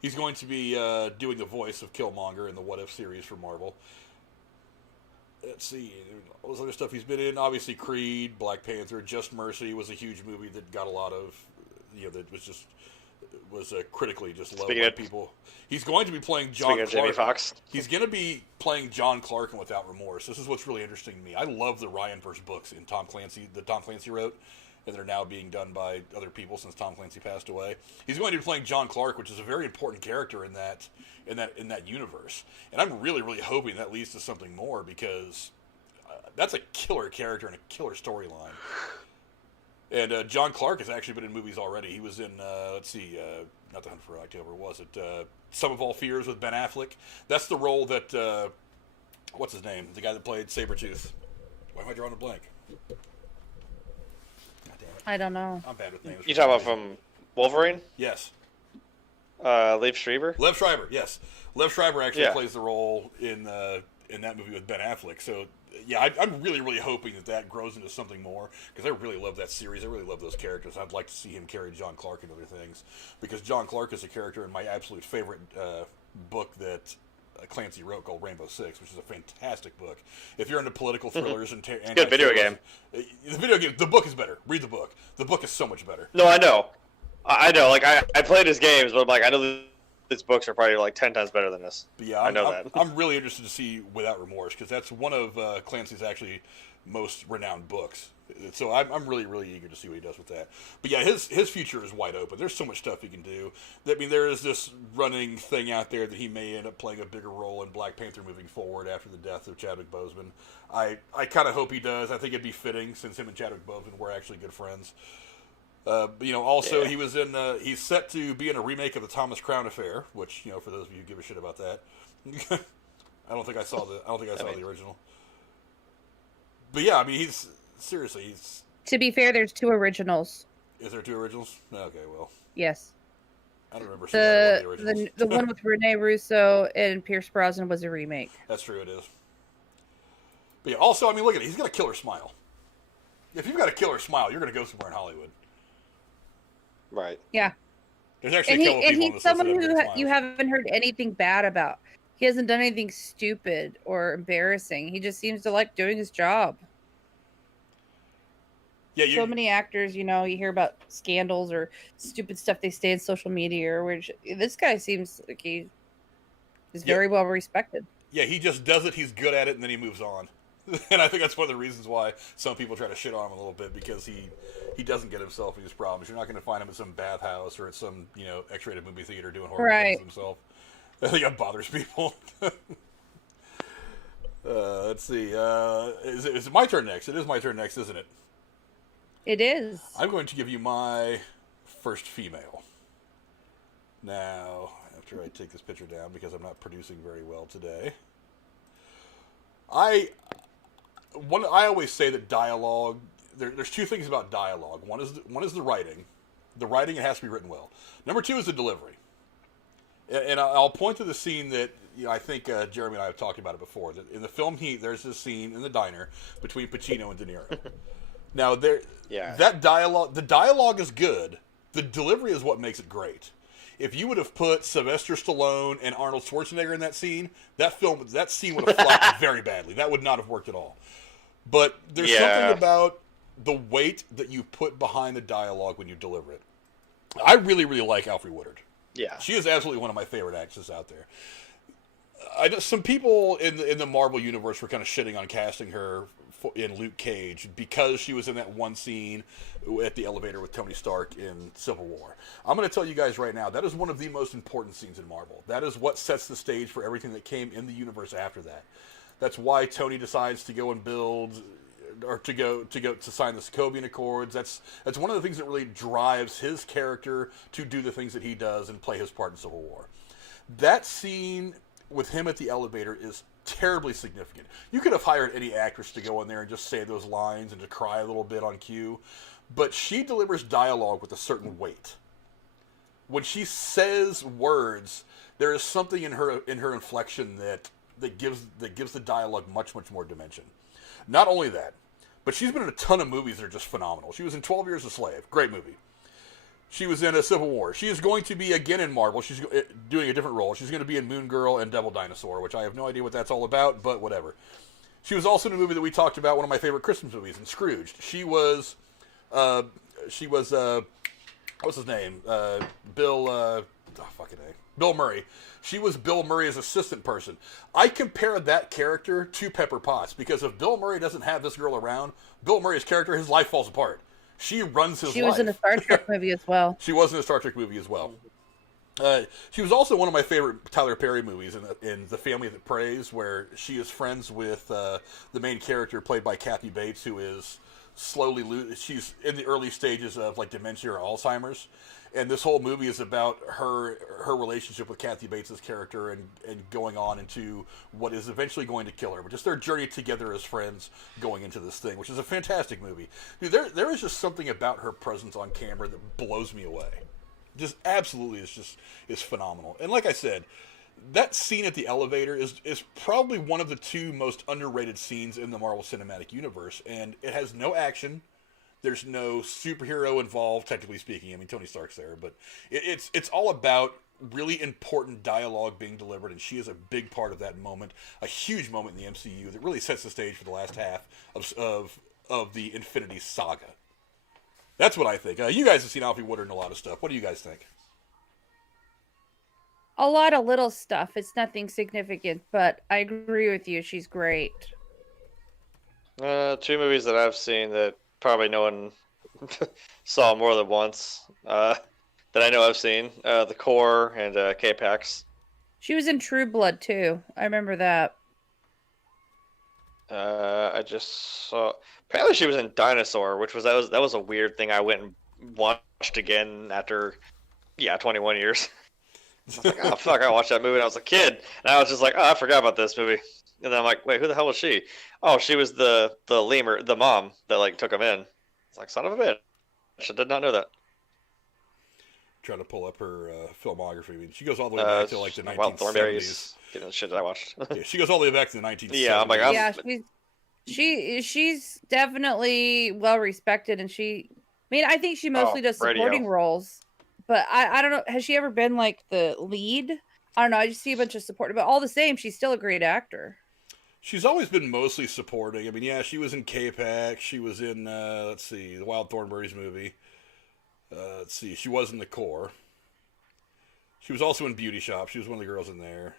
He's going to be doing the voice of Killmonger in the What If series for Marvel. Let's see, all this other stuff he's been in. Obviously, Creed, Black Panther, Just Mercy was a huge movie that got a lot of, that was critically just loved by people. He's going to be playing John Clark. Jamie Foxx. He's going to be playing John Clark in Without Remorse. This is what's really interesting to me. I love the Ryanverse books that Tom Clancy wrote, and they're now being done by other people since Tom Clancy passed away. He's going to be playing John Clark, which is a very important character in that universe. And I'm really, really hoping that leads to something more, because that's a killer character and a killer storyline. And John Clark has actually been in movies already. He was in, not The Hunt for October, was it? Sum of All Fears with Ben Affleck. That's the role that, what's his name? The guy that played Sabretooth. Why am I drawing a blank? I don't know. I'm bad with names. You talking about from Wolverine? Yes. Lev Schreiber? Lev Schreiber, yes. Lev Schreiber actually plays the role in that movie with Ben Affleck. So, yeah, I'm really, really hoping that grows into something more, because I really love that series. I really love those characters. I'd like to see him carry John Clark and other things, because John Clark is a character in my absolute favorite book that Clancy wrote, called Rainbow Six, which is a fantastic book. If you're into political thrillers and good video game. The book is better. Read the book. The book is so much better. No, I know. Like, I played his games, but I'm like, I know these books are probably like 10 times better than this. But yeah, I know that. I'm really interested to see Without Remorse, because that's one of Clancy's actually most renowned books. So I'm really, really eager to see what he does with that. But yeah, his future is wide open. There's so much stuff he can do. I mean, there is this running thing out there that he may end up playing a bigger role in Black Panther moving forward after the death of Chadwick Boseman. I kind of hope he does. I think it'd be fitting, since him and Chadwick Boseman were actually good friends. But, he was in. He's set to be in a remake of the Thomas Crown Affair, which, for those of you who give a shit about that, I don't think I saw the original. But yeah, I mean, he's seriously. To be fair, there's 2 originals. Is there 2 originals? Okay, well. Yes. I don't remember seeing one of the originals. The one with Rene Russo and Pierce Brosnan was a remake. That's true, it is. But yeah, also, I mean, look at it. He's got a killer smile. If you've got a killer smile, you're going to go somewhere in Hollywood. Right. Yeah. There's actually a couple people on he's this list someone that have who great smiles. you haven't heard anything bad about. He hasn't done anything stupid or embarrassing. He just seems to like doing his job. Yeah, So many actors, you hear about scandals or stupid stuff they say in social media, or which this guy seems like he's very well respected. Yeah, he just does it. He's good at it, and then he moves on. And I think that's one of the reasons why some people try to shit on him a little bit, because he doesn't get himself in these problems. You're not going to find him at some bathhouse or at some X-rated movie theater doing horrible things himself. I think that bothers people. Let's see. Is it my turn next? It is my turn next, isn't it? It is. I'm going to give you my first female. Now, after I take this picture down, because I'm not producing very well today, I always say that dialogue. There's two things about dialogue. One is the writing. The writing, it has to be written well. Number two is the delivery. And I'll point to the scene that I think Jeremy and I have talked about it before. That in the film Heat, there's this scene in the diner between Pacino and De Niro. Now that dialogue, the dialogue is good. The delivery is what makes it great. If you would have put Sylvester Stallone and Arnold Schwarzenegger in that scene, that scene would have flopped very badly. That would not have worked at all. But there's something about the weight that you put behind the dialogue when you deliver it. I really, really like Alfre Woodard. Yeah, she is absolutely one of my favorite actresses out there. Some people in the Marvel universe were kind of shitting on casting her in Luke Cage because she was in that one scene at the elevator with Tony Stark in Civil War. I'm going to tell you guys right now, that is one of the most important scenes in Marvel. That is what sets the stage for everything that came in the universe after that. That's why Tony decides to go and build, or to sign the Sokovian Accords. That's one of the things that really drives his character to do the things that he does and play his part in Civil War. That scene with him at the elevator is terribly significant. You could have hired any actress to go in there and just say those lines and to cry a little bit on cue, but she delivers dialogue with a certain weight. When she says words, there is something in her inflection that gives the dialogue much, much more dimension. Not only that, but she's been in a ton of movies that are just phenomenal. She was in 12 Years a Slave. Great movie. She was in a Civil War. She is going to be again in Marvel. She's doing a different role. She's going to be in Moon Girl and Devil Dinosaur, which I have no idea what that's all about, but whatever. She was also in a movie that we talked about, one of my favorite Christmas movies, in Scrooged. She was what's his name? Bill Murray. She was Bill Murray's assistant person. I compare that character to Pepper Potts, because if Bill Murray doesn't have this girl around, Bill Murray's character, his life falls apart. She runs his life. She was in a Star Trek movie as well. She was in a Star Trek movie as well. She was also one of my favorite Tyler Perry movies in The Family That Prays, where she is friends with the main character played by Kathy Bates, who is she's in the early stages of like dementia or Alzheimer's. And this whole movie is about her relationship with Kathy Bates' character and going on into what is eventually going to kill her. But just their journey together as friends going into this thing, which is a fantastic movie. Dude, there is just something about her presence on camera that blows me away. Just absolutely is phenomenal. And like I said, that scene at the elevator is probably one of the two most underrated scenes in the Marvel Cinematic Universe. And it has no action. There's no superhero involved, technically speaking. I mean, Tony Stark's there, but it's all about really important dialogue being delivered, and she is a big part of that moment, a huge moment in the MCU that really sets the stage for the last half of the Infinity Saga. That's what I think. You guys have seen Alfre Woodard in a lot of stuff. What do you guys think? A lot of little stuff. It's nothing significant, but I agree with you. She's great. Two movies that I've seen that probably no one saw more than once that I know I've seen. The Core and K-Pax. She was in True Blood too. I remember that. I just saw. Apparently, she was in Dinosaur, which was that was a weird thing. I went and watched again after 21 years. I was like, oh fuck! I watched that movie when I was a kid, and I was just like, oh, I forgot about this movie. And then I'm like, wait, who the hell was she? Oh, she was the lemur, the mom that like took him in. It's like, son of a bitch. I did not know that. Trying to pull up her filmography. I mean, she goes all the way back to like the 1970s. Getting the shit that I watched. Yeah, she goes all the way back to the 1970s. Yeah, I'm like, she's definitely well respected, and I think she mostly does supporting roles. But I don't know, has she ever been like the lead? I don't know. I just see a bunch of support, but all the same, she's still a great actor. She's always been mostly supporting. I mean, yeah, she was in K-Pac. She was in, let's see, the Wild Thornberrys movie. Let's see, she was in The Core. She was also in Beauty Shop. She was one of the girls in there.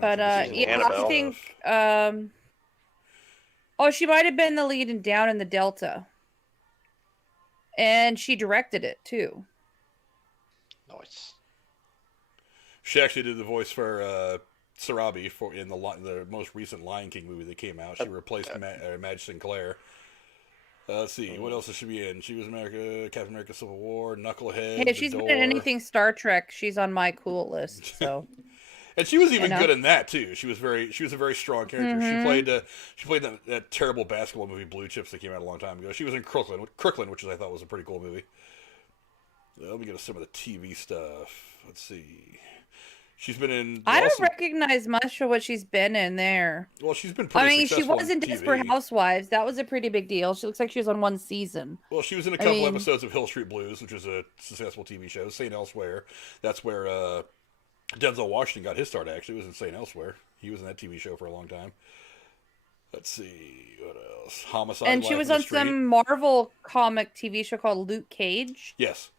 But, yeah, I think, oh, she might have been the lead in Down in the Delta. And she directed it, too. Nice. She actually did the voice for Sarabi in the most recent Lion King movie that came out. She replaced Madge Sinclair. Let's see, what else did she be in? She was Captain America: Civil War, Knucklehead. Hey, if she's been in anything Star Trek, she's on my cool list. So, and she was even good in that too. She was a very strong character. Mm-hmm. She played that terrible basketball movie Blue Chips that came out a long time ago. She was in Crooklyn, which I thought was a pretty cool movie. Let me get to some of the TV stuff. Let's see. She's been in. I don't recognize much of what she's been in there. Well, she's been pretty successful. She was in Desperate Housewives. That was a pretty big deal. She looks like she was on one season. Well, she was in a couple episodes of Hill Street Blues, which was a successful TV show. St. Elsewhere. That's where Denzel Washington got his start, actually. It was in St. Elsewhere. He was in that TV show for a long time. Let's see. What else? Homicide. And she was on some Marvel comic TV show called Luke Cage. Yes.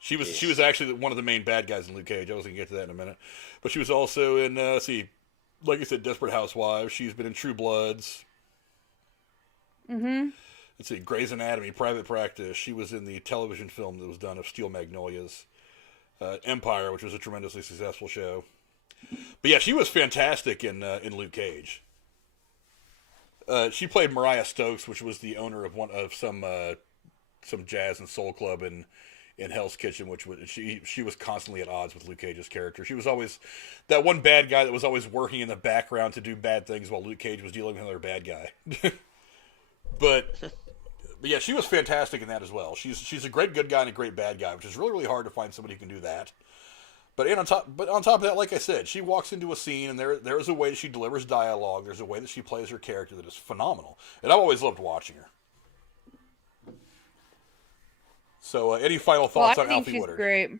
She was actually one of the main bad guys in Luke Cage. I was going to get to that in a minute. But she was also in, like I said, Desperate Housewives. She's been in True Bloods. Mm-hmm. Let's see, Grey's Anatomy, Private Practice. She was in the television film that was done of Steel Magnolias. Empire, which was a tremendously successful show. But yeah, she was fantastic in Luke Cage. She played Mariah Stokes, which was the owner of some jazz and soul club in Hell's Kitchen, which she was constantly at odds with Luke Cage's character. She was always that one bad guy that was always working in the background to do bad things while Luke Cage was dealing with another bad guy. but yeah, she was fantastic in that as well. She's a great good guy and a great bad guy, which is really, really hard to find somebody who can do that. But on top of that, like I said, she walks into a scene and there's a way that she delivers dialogue. There's a way that she plays her character that is phenomenal, and I've always loved watching her. So, any final thoughts on Alfre Woodard? I think she's great.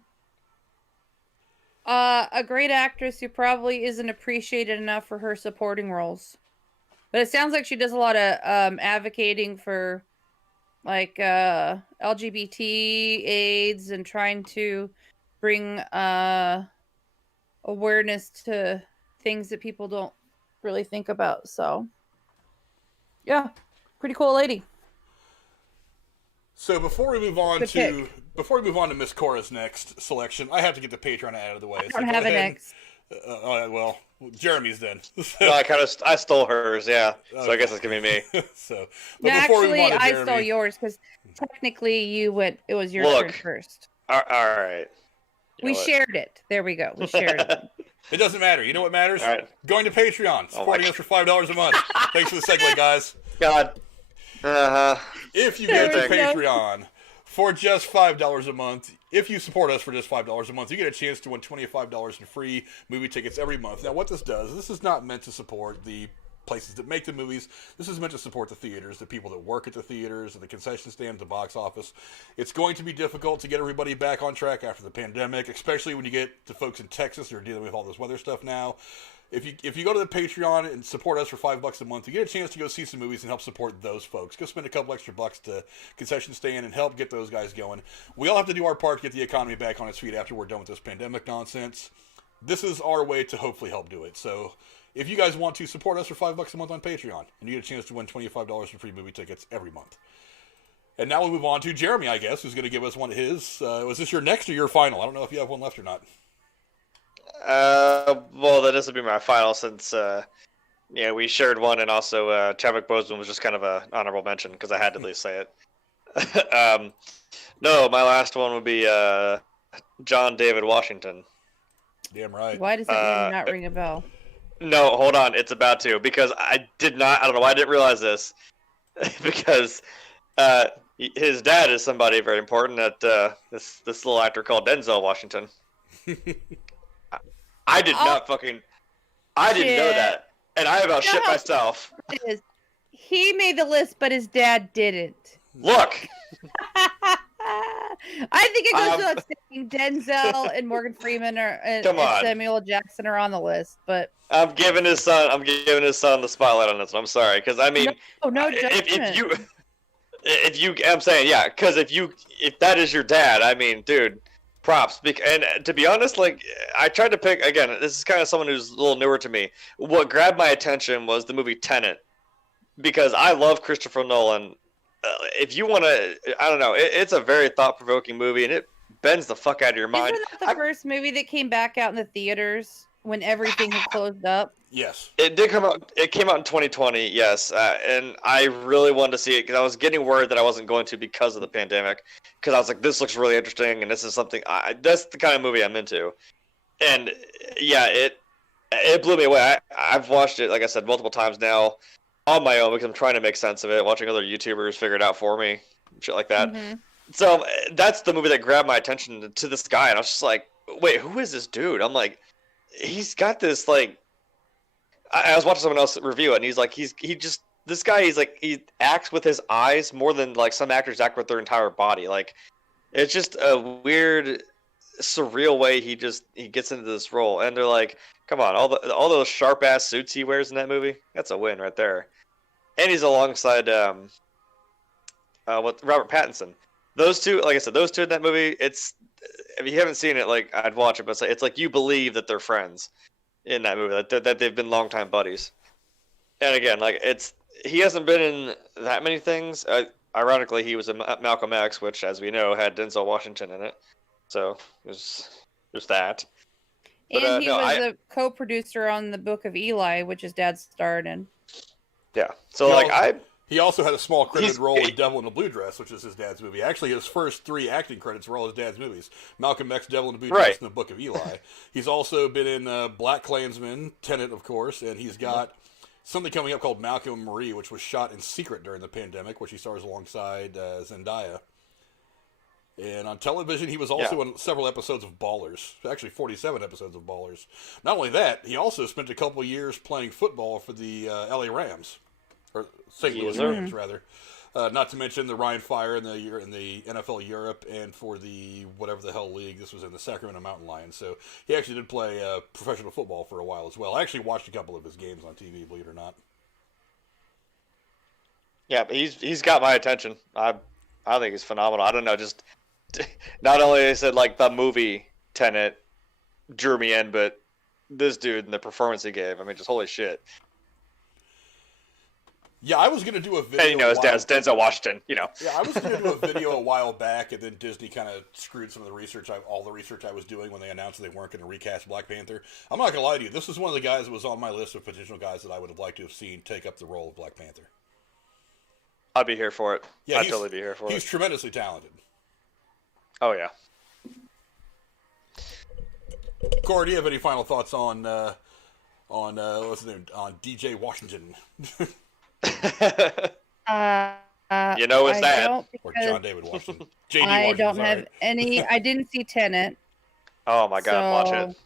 A great actress who probably isn't appreciated enough for her supporting roles. But it sounds like she does a lot of advocating for, like, LGBT, AIDS, and trying to bring awareness to things that people don't really think about. So, yeah, pretty cool lady. So before we move on to Miss Cora's next selection, I have to get the Patreon out of the way. I don't have an next. Well, Jeremy's then. No, I stole hers. Yeah, okay. So I guess it's gonna be me. Actually, I stole yours because technically it was your turn first. All right. We shared it. There we go. We shared it. It doesn't matter. You know what matters? All right. Going to Patreon, supporting us for $5 a month. Thanks for the segue, guys. God. If you go to Patreon for just $5 a month, if you support us for just $5 a month, you get a chance to win $25 in free movie tickets every month. Now, what this does, this is not meant to support the places that make the movies. This is meant to support the theaters, the people that work at the theaters, the concession stand, the box office. It's going to be difficult to get everybody back on track after the pandemic, especially when you get to folks in Texas that are dealing with all this weather stuff now. If you go to the Patreon and support us for $5 a month, you get a chance to go see some movies and help support those folks. Go spend a couple extra bucks to concession stand and help get those guys going. We all have to do our part to get the economy back on its feet after we're done with this pandemic nonsense. This is our way to hopefully help do it. So if you guys want to support us for $5 a month on Patreon, and you get a chance to win $25 in free movie tickets every month. And now we'll move on to Jeremy, I guess, who's going to give us one of his. Was this your next or your final? I don't know if you have one left or not. Well, this will be my final since, we shared one, and also Chadwick Boseman was just kind of an honorable mention because I had to at least say it. No, my last one would be John David Washington. Damn right. Why does that not ring a bell? No, hold on, it's about to, because I don't know why I didn't realize this, because his dad is somebody very important at this little actor called Denzel Washington. I didn't know that, and I about shit myself. He made the list, but his dad didn't. Look. I think it goes without saying Denzel and Morgan Freeman and Samuel Jackson are on the list, but I'm giving his son the spotlight on this one. I'm sorry, because I mean, no if you, I'm saying, yeah, because if that is your dad, I mean, dude, props. And to be honest, like, I tried to pick, again, this is kind of someone who's a little newer to me. What grabbed my attention was the movie Tenet, because I love Christopher Nolan. If you want to, I don't know, it's a very thought-provoking movie, and it bends the fuck out of your mind. Isn't that the first movie that came back out in the theaters when everything had closed up? Yes. It did come out. It came out in 2020, yes. And I really wanted to see it because I was getting worried that I wasn't going to because of the pandemic. Because I was like, this looks really interesting, and this is something, that's the kind of movie I'm into. And, yeah, it blew me away. I've watched it, like I said, multiple times now on my own because I'm trying to make sense of it, watching other YouTubers figure it out for me, shit like that. Mm-hmm. So that's the movie that grabbed my attention to this guy, and I was just like, wait, who is this dude? I'm like, he's got this, like, I was watching someone else review it, and he's like, this guy, he's like, he acts with his eyes more than, like, some actors act with their entire body. Like, it's just a weird, surreal way he gets into this role. And they're like, come on, all those sharp-ass suits he wears in that movie, that's a win right there. And he's alongside, with Robert Pattinson. Those two, like I said, those two in that movie, if you haven't seen it, like, I'd watch it, but it's like you believe that they're friends in that movie, that they've been longtime buddies. And again, like, he hasn't been in that many things. Ironically, he was in Malcolm X, which, as we know, had Denzel Washington in it. So there's that. But, and he was a co-producer on the Book of Eli, which his dad starred in. Yeah. So he also had a small credited role in Devil in a Blue Dress, which is his dad's movie. Actually, his first 3 acting credits were all his dad's movies. Malcolm X, Devil in a Blue Dress, and The Book of Eli. He's also been in Black Klansman, Tenet, of course, and he's got something coming up called Malcolm and Marie, which was shot in secret during the pandemic, which he stars alongside Zendaya. And on television, he was also in several episodes of Ballers. Actually, 47 episodes of Ballers. Not only that, he also spent a couple years playing football for the LA Rams. Or St. Louis Rams, rather. Not to mention the Ryan Fire in the NFL Europe and for the whatever the hell league. This was in the Sacramento Mountain Lions. So he actually did play professional football for a while as well. I actually watched a couple of his games on TV, believe it or not. Yeah, but he's got my attention. I think he's phenomenal. I don't know, just not only I said like the movie Tenet drew me in, but this dude and the performance he gave. I mean, just holy shit. Yeah, I was going to do a video. And, his dad's Denzel Washington, Yeah, I was going to do a video a while back, and then Disney kind of screwed some of the research, all the research I was doing when they announced they weren't going to recast Black Panther. I'm not going to lie to you. This is one of the guys that was on my list of potential guys that I would have liked to have seen take up the role of Black Panther. I'd be here for it. Yeah, I'd totally be here for it. He's tremendously talented. Oh, yeah. Cora, do you have any final thoughts on what's his name? On DJ Washington? You know it's that. Or John David Washington. JD I Washington, don't have any. I didn't see Tenet. Oh my God, watch it.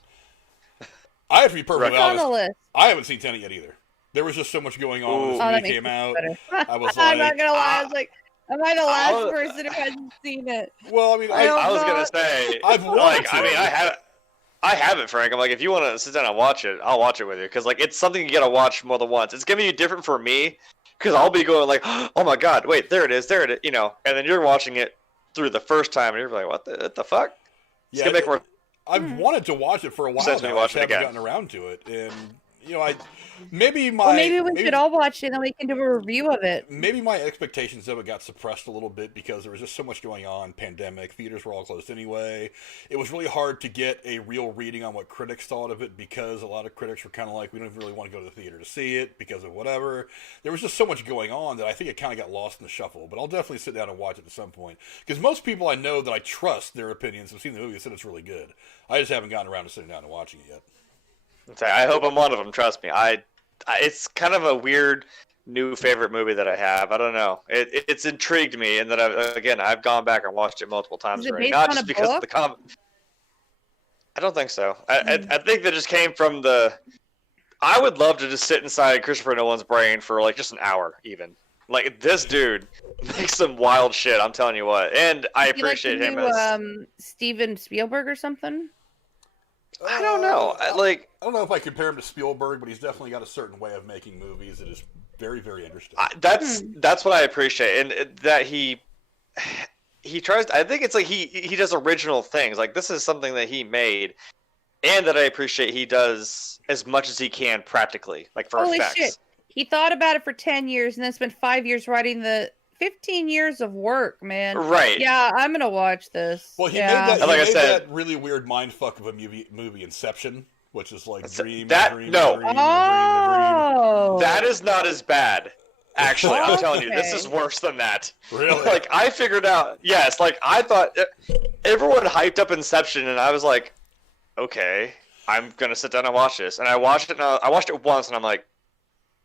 I have to be perfectly honest. On the list. I haven't seen Tenet yet either. There was just so much going on when this movie came out. I was I'm not gonna lie. I was like, am I the last person who hasn't seen it? Well, I mean, I was gonna say, I've watched it. I mean, I haven't, Frank. I'm like, if you want to sit down and watch it, I'll watch it with you. Because, like, it's something you got to watch more than once. It's going to be different for me. Because I'll be going like, oh, my God, wait, there it is. And then you're watching it through the first time, and you're like, what the fuck? It's going to make more I've wanted to watch it for a while now. I just haven't gotten around to it. And, maybe we should all watch it, and then we can do a review of it. Maybe my expectations of it got suppressed a little bit because there was just so much going on. Pandemic, theaters were all closed anyway. It was really hard to get a real reading on what critics thought of it because a lot of critics were kind of like, we don't really want to go to the theater to see it because of whatever. There was just so much going on that I think it kind of got lost in the shuffle. But I'll definitely sit down and watch it at some point because most people I know that I trust their opinions have seen the movie and said it's really good. I just haven't gotten around to sitting down and watching it yet. I hope I'm one of them. Trust me. It's kind of a weird new favorite movie that I have. I don't know. It's intrigued me, and that I've gone back and watched it multiple times already. Not just because of the comic. I don't think so. I think that just came from the. I would love to just sit inside Christopher Nolan's brain for like just an hour, even. Like this dude makes some wild shit. I'm telling you what, and I appreciate him as Steven Spielberg or something. I don't know. I don't know if I compare him to Spielberg, but he's definitely got a certain way of making movies that is very, very interesting. That's what I appreciate, and that he tries. I think it's like he does original things. Like this is something that he made, and that I appreciate he does as much as he can practically, like for Holy effects. Shit. He thought about it for 10 years and then spent 5 years writing the 15 years of work, man. Right. Yeah, I'm going to watch this. Well, he yeah. made that, like I said, that really weird mindfuck of a movie Inception, which is like dream. That is not as bad. Actually, I'm telling you, this is worse than that. Really? Like, I figured out, yes, like, I thought, everyone hyped up Inception, and I was like, okay, I'm gonna sit down and watch this. And I watched it, and I watched it once, and I'm like,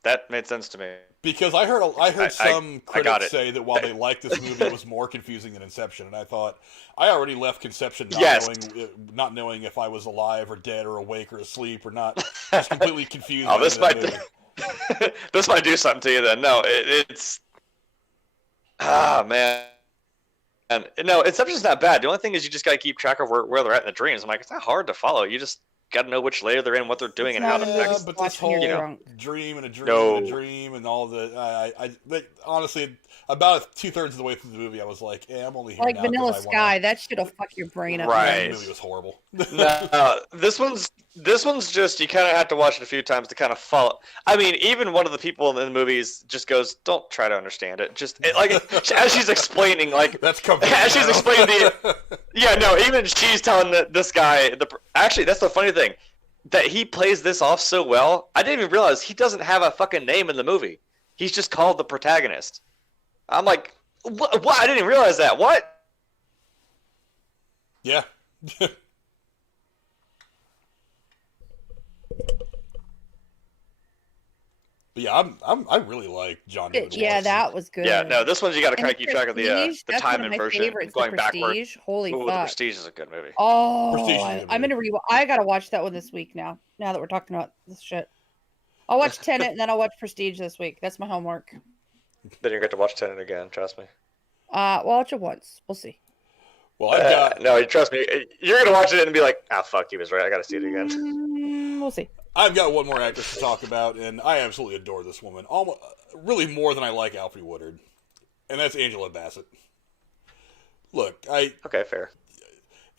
that made sense to me. Because I heard some critics say that while they liked this movie, it was more confusing than Inception, and I thought, I already left Conception not knowing if I was alive or dead or awake or asleep or not, just completely confused. Oh, this might do something to you then. No, it's man. And no, Inception's not bad. The only thing is you just gotta keep track of where they're at in the dreams. I'm like, it's not hard to follow. You just gotta know which layer they're in, what they're doing, and how it affects. But this whole dream and a dream and a dream and all the, honestly, about 2/3 of the way through the movie, I was like, I'm only here like now Vanilla Sky. That shit'll fuck your brain up. Right. The movie was horrible. No, this one's just, you kind of have to watch it a few times to kind of follow. I mean, even one of the people in the movies just goes, "Don't try to understand it." Just like as she's explaining, like that's coming. As she's explaining even she's telling this guy. Actually, that's the funny thing, that he plays this off so well. I didn't even realize he doesn't have a fucking name in the movie. He's just called the protagonist. I'm like, what? I didn't even realize that. What? Yeah. But yeah, I really like John. Yeah, that was good. Yeah, no, this one you got to kind of keep track of the time inversion, going backwards. Holy fuck! The Prestige is a good movie. Oh, I'm gonna I gotta watch that one this week now. Now that we're talking about this shit, I'll watch Tenet and then I'll watch Prestige this week. That's my homework. Then you're going to watch Tenet again. Trust me. We'll watch it once. We'll see. Well, no, trust me. You're going to watch it and be like, fuck, he was right. I got to see it again. We'll see. I've got one more actress to talk about, and I absolutely adore this woman. Almost, really more than I like Alfre Woodard. And that's Angela Bassett. Look, Okay, fair.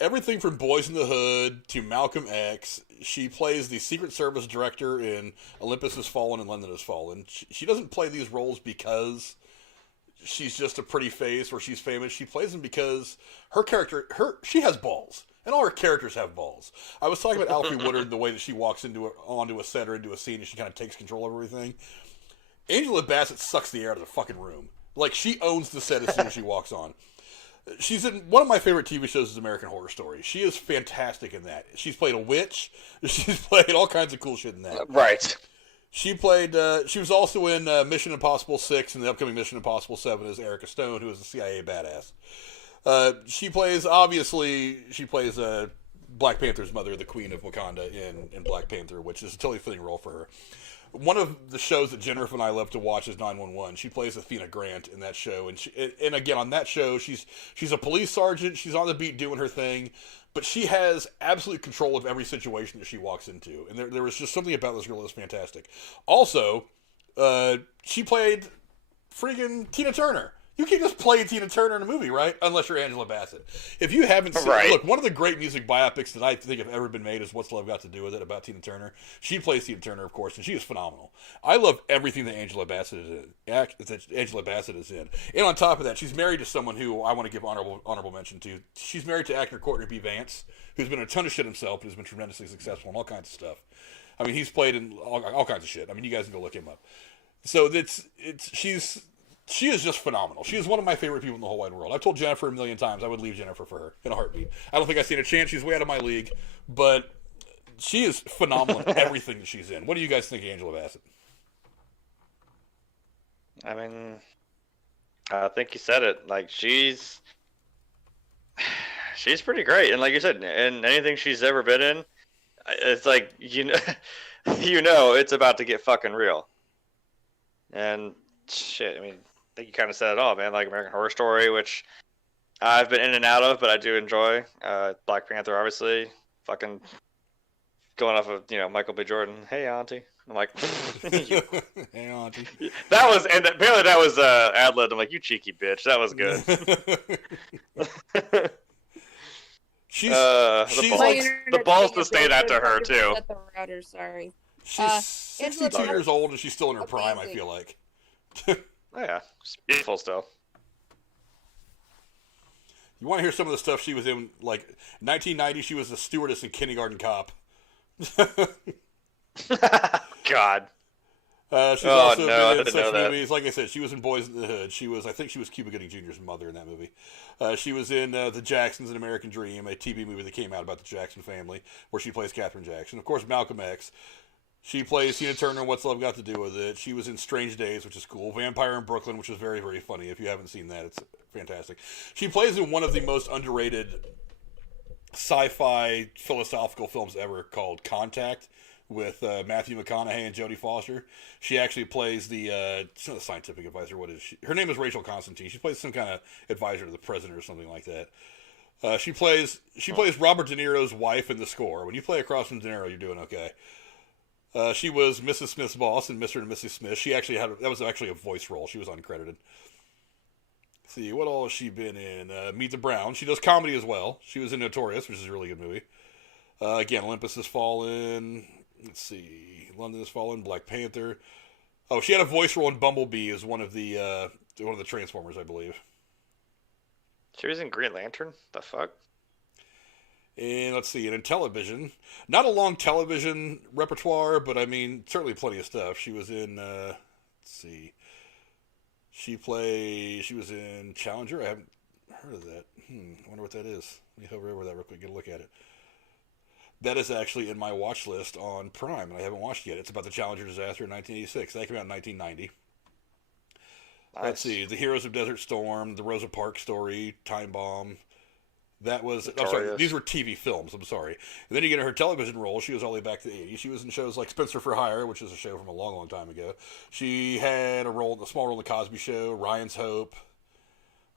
Everything from Boys in the Hood to Malcolm X, she plays the Secret Service director in Olympus Has Fallen and London Has Fallen. She doesn't play these roles because she's just a pretty face or she's famous. She plays them because her character, she has balls. And all her characters have balls. I was talking about Alfre Woodard, the way that she walks onto a set or into a scene and she kind of takes control of everything. Angela Bassett sucks the air out of the fucking room. Like, she owns the set as soon as she walks on. She's in one of my favorite TV shows is American Horror Story. She is fantastic in that. She's played a witch. She's played all kinds of cool shit in that. Right. She played. She was also in Mission Impossible 6 and the upcoming Mission Impossible 7 as Erica Stone, who is a CIA badass. She plays Black Panther's mother, the Queen of Wakanda in Black Panther, which is a totally fitting role for her. One of the shows that Jennifer and I love to watch is 911. She plays Athena Grant in that show, and again on that show, she's a police sergeant. She's on the beat doing her thing, but she has absolute control of every situation that she walks into. And there was just something about this girl that was fantastic. Also, she played freaking Tina Turner. You can't just play Tina Turner in a movie, right? Unless you're Angela Bassett. If you haven't seen it, look, one of the great music biopics that I think have ever been made is What's Love Got to Do with It, about Tina Turner. She plays Tina Turner, of course, and she is phenomenal. I love everything that Angela Bassett is in. And on top of that, she's married to someone who I want to give honorable mention to. She's married to actor Courtney B. Vance, who's been in a ton of shit himself, but has been tremendously successful in all kinds of stuff. I mean, he's played in all kinds of shit. I mean, you guys can go look him up. So she is just phenomenal. She is one of my favorite people in the whole wide world. I've told Jennifer a million times I would leave Jennifer for her in a heartbeat. I don't think I stand a chance. She's way out of my league, but she is phenomenal in everything that she's in. What do you guys think of Angela Bassett? I mean, I think you said it. Like, she's pretty great, and like you said, in anything she's ever been in, it's like it's about to get fucking real. And shit, I mean, think you kind of said it all, man. Like American Horror Story, which I've been in and out of, but I do enjoy. Black Panther, obviously. Fucking going off of, Michael B. Jordan. Hey, Auntie. I'm like, Hey, Auntie. That was, and apparently that was ad-libbed. I'm like, you cheeky bitch. That was good. she's the balls to say that to her, too. The router, sorry. She's 62 years old and she's still in her prime, I feel like. Oh, yeah. She's beautiful still. You want to hear some of the stuff she was in? Like, 1990, she was a stewardess in Kindergarten Cop. God. She's also been in such movies. Like I said, she was in Boys in the Hood. I think she was Cuba Gooding Jr.'s mother in that movie. She was in The Jacksons, An American Dream, a TV movie that came out about the Jackson family, where she plays Katherine Jackson. Of course, Malcolm X. She plays Tina Turner in What's Love Got to Do with It. She was in Strange Days, which is cool. Vampire in Brooklyn, which is very, very funny. If you haven't seen that, it's fantastic. She plays in one of the most underrated sci-fi philosophical films ever called Contact with Matthew McConaughey and Jodie Foster. She actually plays it's not a scientific advisor. What is she? Her name is Rachel Constantine. She plays some kind of advisor to the president or something like that. She plays Robert De Niro's wife in The Score. When you play across from De Niro, you're doing okay. She was Mrs. Smith's boss in Mr. and Mrs. Smith. She actually that was actually a voice role. She was uncredited. Let's see, what all has she been in? Meet the Browns. She does comedy as well. She was in Notorious, which is a really good movie. Again, Olympus Has Fallen. Let's see, London Has Fallen. Black Panther. Oh, she had a voice role in Bumblebee as one of the Transformers, I believe. She was in Green Lantern? The fuck? And let's see, and in television, not a long television repertoire, but I mean, certainly plenty of stuff. She was in, let's see, she was in Challenger. I haven't heard of that. I wonder what that is. Let me hover over that real quick, get a look at it. That is actually in my watch list on Prime, and I haven't watched it yet. It's about the Challenger disaster in 1986. That came out in 1990. Nice. Let's see, The Heroes of Desert Storm, The Rosa Parks Story, Time Bomb. That was, I'm sorry, these were TV films, I'm sorry. And then you get her television role. She was all the way back to the 80s. She was in shows like Spencer for Hire, which is a show from a long, long time ago. She had a small role in The Cosby Show, Ryan's Hope.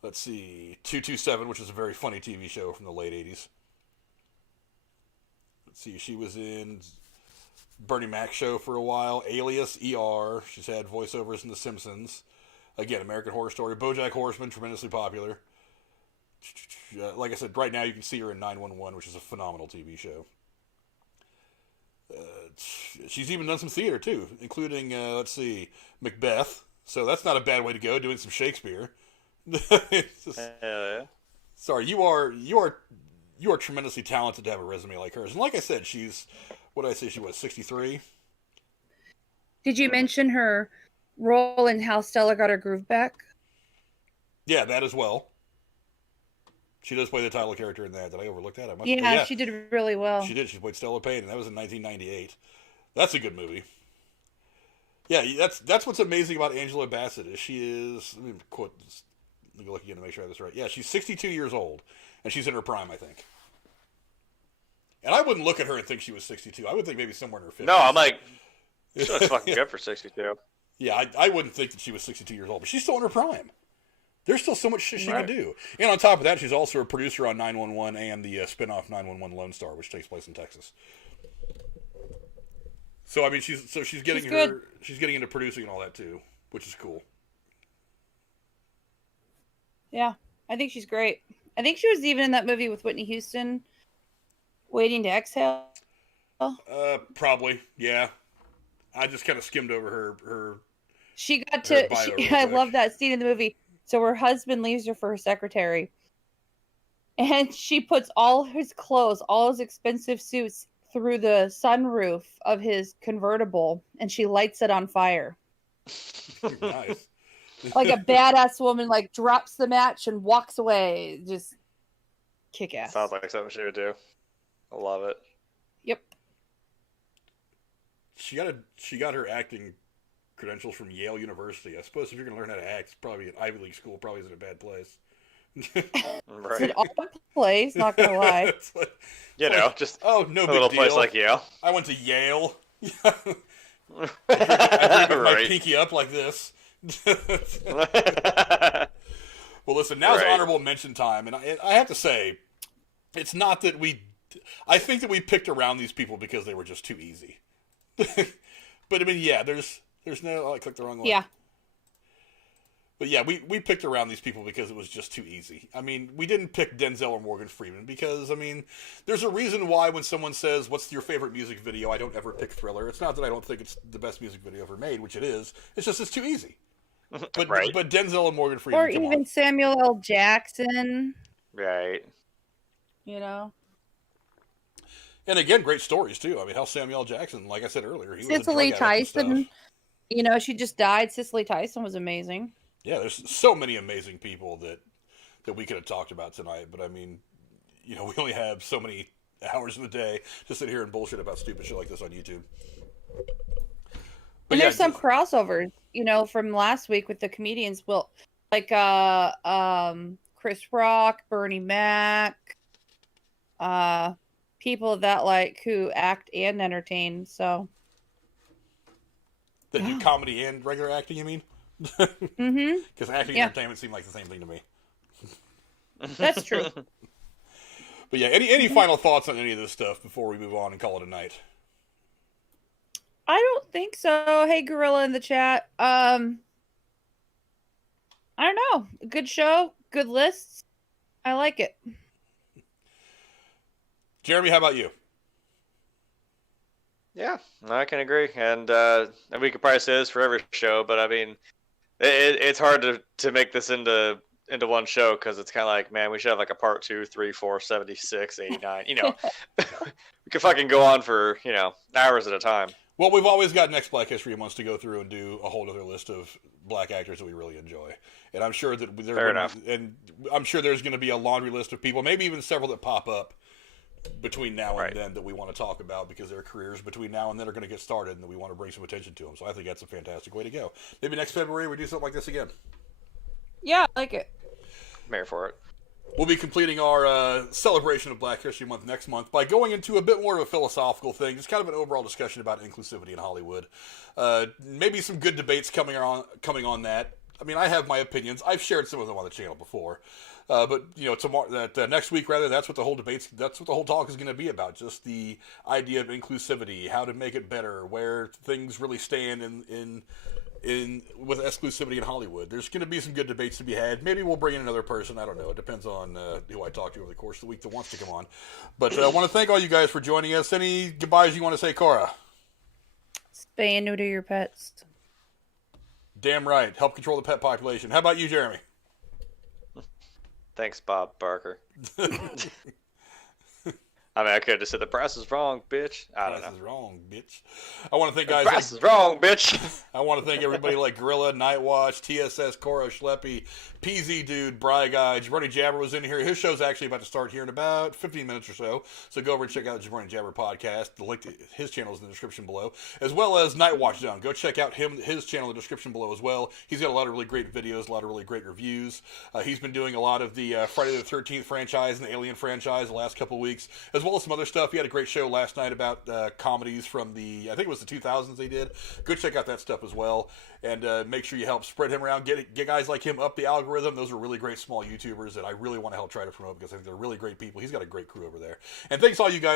Let's see, 227, which is a very funny TV show from the late 80s. Let's see, she was in Bernie Mac show for a while, Alias, ER. She's had voiceovers in The Simpsons. Again, American Horror Story, BoJack Horseman, tremendously popular. Like I said, right now you can see her in 911, which is a phenomenal TV show. She's even done some theater too, including let's see, Macbeth. So that's not a bad way to go, doing some Shakespeare. Yeah. Sorry, you are tremendously talented to have a resume like hers. And like I said, she's, what did I say, she was 63? Did you mention her role in How Stella Got Her Groove Back? Yeah, that as well. She does play the title character in that. Did I overlook that? Yeah, she did really well. She did. She played Stella Payne, and that was in 1998. That's a good movie. Yeah, that's what's amazing about Angela Bassett is she is. Let me quote. Let me look again to make sure I have this right. Yeah, she's 62 years old, and she's in her prime, I think. And I wouldn't look at her and think she was 62. I would think maybe somewhere in her 50s. No, I'm like, she looks fucking good for 62. Yeah, I wouldn't think that she was 62 years old, but she's still in her prime. There's still so much shit she can do. And on top of that, she's also a producer on 911 and the spin-off 911 Lone Star, which takes place in Texas. So I mean, she's getting into producing and all that too, which is cool. Yeah, I think she's great. I think she was even in that movie with Whitney Houston, Waiting to Exhale. Probably, yeah. I just kind of skimmed over her. She got to. I love that scene in the movie. So her husband leaves her for her secretary. And she puts all his clothes, all his expensive suits through the sunroof of his convertible. And she lights it on fire. Nice. Like a badass woman, like drops the match and walks away. Just kick ass. Sounds like something she would do. I love it. Yep. She got her acting credentials from Yale University. I suppose if you're going to learn how to act, probably an Ivy League school probably isn't a bad place. Right. It's an odd place, not going to lie. Just no big little deal. place like Yale. I went to Yale. I drink my pinky up like this. Well, listen, now's Right. honorable mention time, and I have to say, it's not that I think that we picked around these people because they were just too easy. But I mean, yeah, there's no, oh, I clicked the wrong one. Yeah. But yeah, we picked around these people because it was just too easy. I mean, we didn't pick Denzel or Morgan Freeman because, I mean, there's a reason why when someone says, what's your favorite music video, I don't ever pick Thriller. It's not that I don't think it's the best music video ever made, which it is. It's just it's too easy. But, Right. but Denzel and Morgan Freeman, Or even Samuel L. Jackson, Right. you know. And again, great stories, too. I mean, how Samuel L. Jackson, like I said earlier, he was a Cicely drug addict and Tyson, stuff. you know, she just died. Cicely Tyson was amazing. Yeah, there's so many amazing people that we could have talked about tonight. But I mean, you know, we only have so many hours in the day to sit here and bullshit about stupid shit like this on YouTube. But And yeah, there's some crossovers, you know, from last week with the comedians. Well, like Chris Rock, Bernie Mac, people that like who act and entertain. So that do comedy and regular acting, you mean? mm-hmm. Because acting and entertainment seem like the same thing to me. That's true. But yeah, any final thoughts on any of this stuff before we move on and call it a night? I don't think so. Hey, Gorilla in the chat. I don't know. Good show, good lists. I like it. Jeremy, how about you? Yeah, I can agree, and we could probably say this for every show, but I mean, it's hard to make this into one show because it's kind of like, man, we should have like a part 2, 3, 4, 76, 89. You know, we could fucking go on for hours at a time. Well, we've always got Next Black History Month to go through and do a whole other list of black actors that we really enjoy, and I'm sure that Fair enough. And I'm sure there's going to be a laundry list of people, maybe even several that pop up between now and Right. then that we want to talk about because their careers between now and then are going to get started and that we want to bring some attention to them. So I think that's a fantastic way to go. Maybe next February we do something like this again. Yeah, I like it. I'm here for it. We'll be completing our celebration of Black History Month next month by going into a bit more of a philosophical thing, just kind of an overall discussion about inclusivity in Hollywood. Maybe some good debates coming on that. I mean, I have my opinions. I've shared some of them on the channel before. But tomorrow, next week, rather, that's what the whole talk is going to be about. Just the idea of inclusivity, how to make it better, where things really stand in with exclusivity in Hollywood. There's going to be some good debates to be had. Maybe we'll bring in another person. I don't know. It depends on who I talk to over the course of the week that wants to come on. But I want to thank all you guys for joining us. Any goodbyes you want to say, Cora? Spay and neuter your pets. Damn right. Help control the pet population. How about you, Jeremy? Thanks, Bob Barker. I mean, I could have just said the price is wrong, bitch. I don't know. Price is wrong, bitch. I want to thank The guys. price is wrong, bitch. I want to thank everybody like Gorilla, Nightwatch, TSS, Cora, Schleppy, PZ Dude, Bry Guy, Jabroni Jabber was in here. His show's actually about to start here in about 15 minutes or so. So go over and check out the Jabroni Jabber podcast. The link to his channel is in the description below, as well as Nightwatch Zone. Go check out his channel in the description below as well. He's got a lot of really great videos, a lot of really great reviews. He's been doing a lot of the Friday the 13th franchise and the Alien franchise the last couple of weeks, as well as some other stuff. He had a great show last night about comedies from I think it was the 2000s they did. Go check out that stuff as well. And make sure you help spread him around. Get guys like him up the algorithm. Those are really great small YouTubers that I really want to help try to promote because I think they're really great people. He's got a great crew over there. And thanks all you guys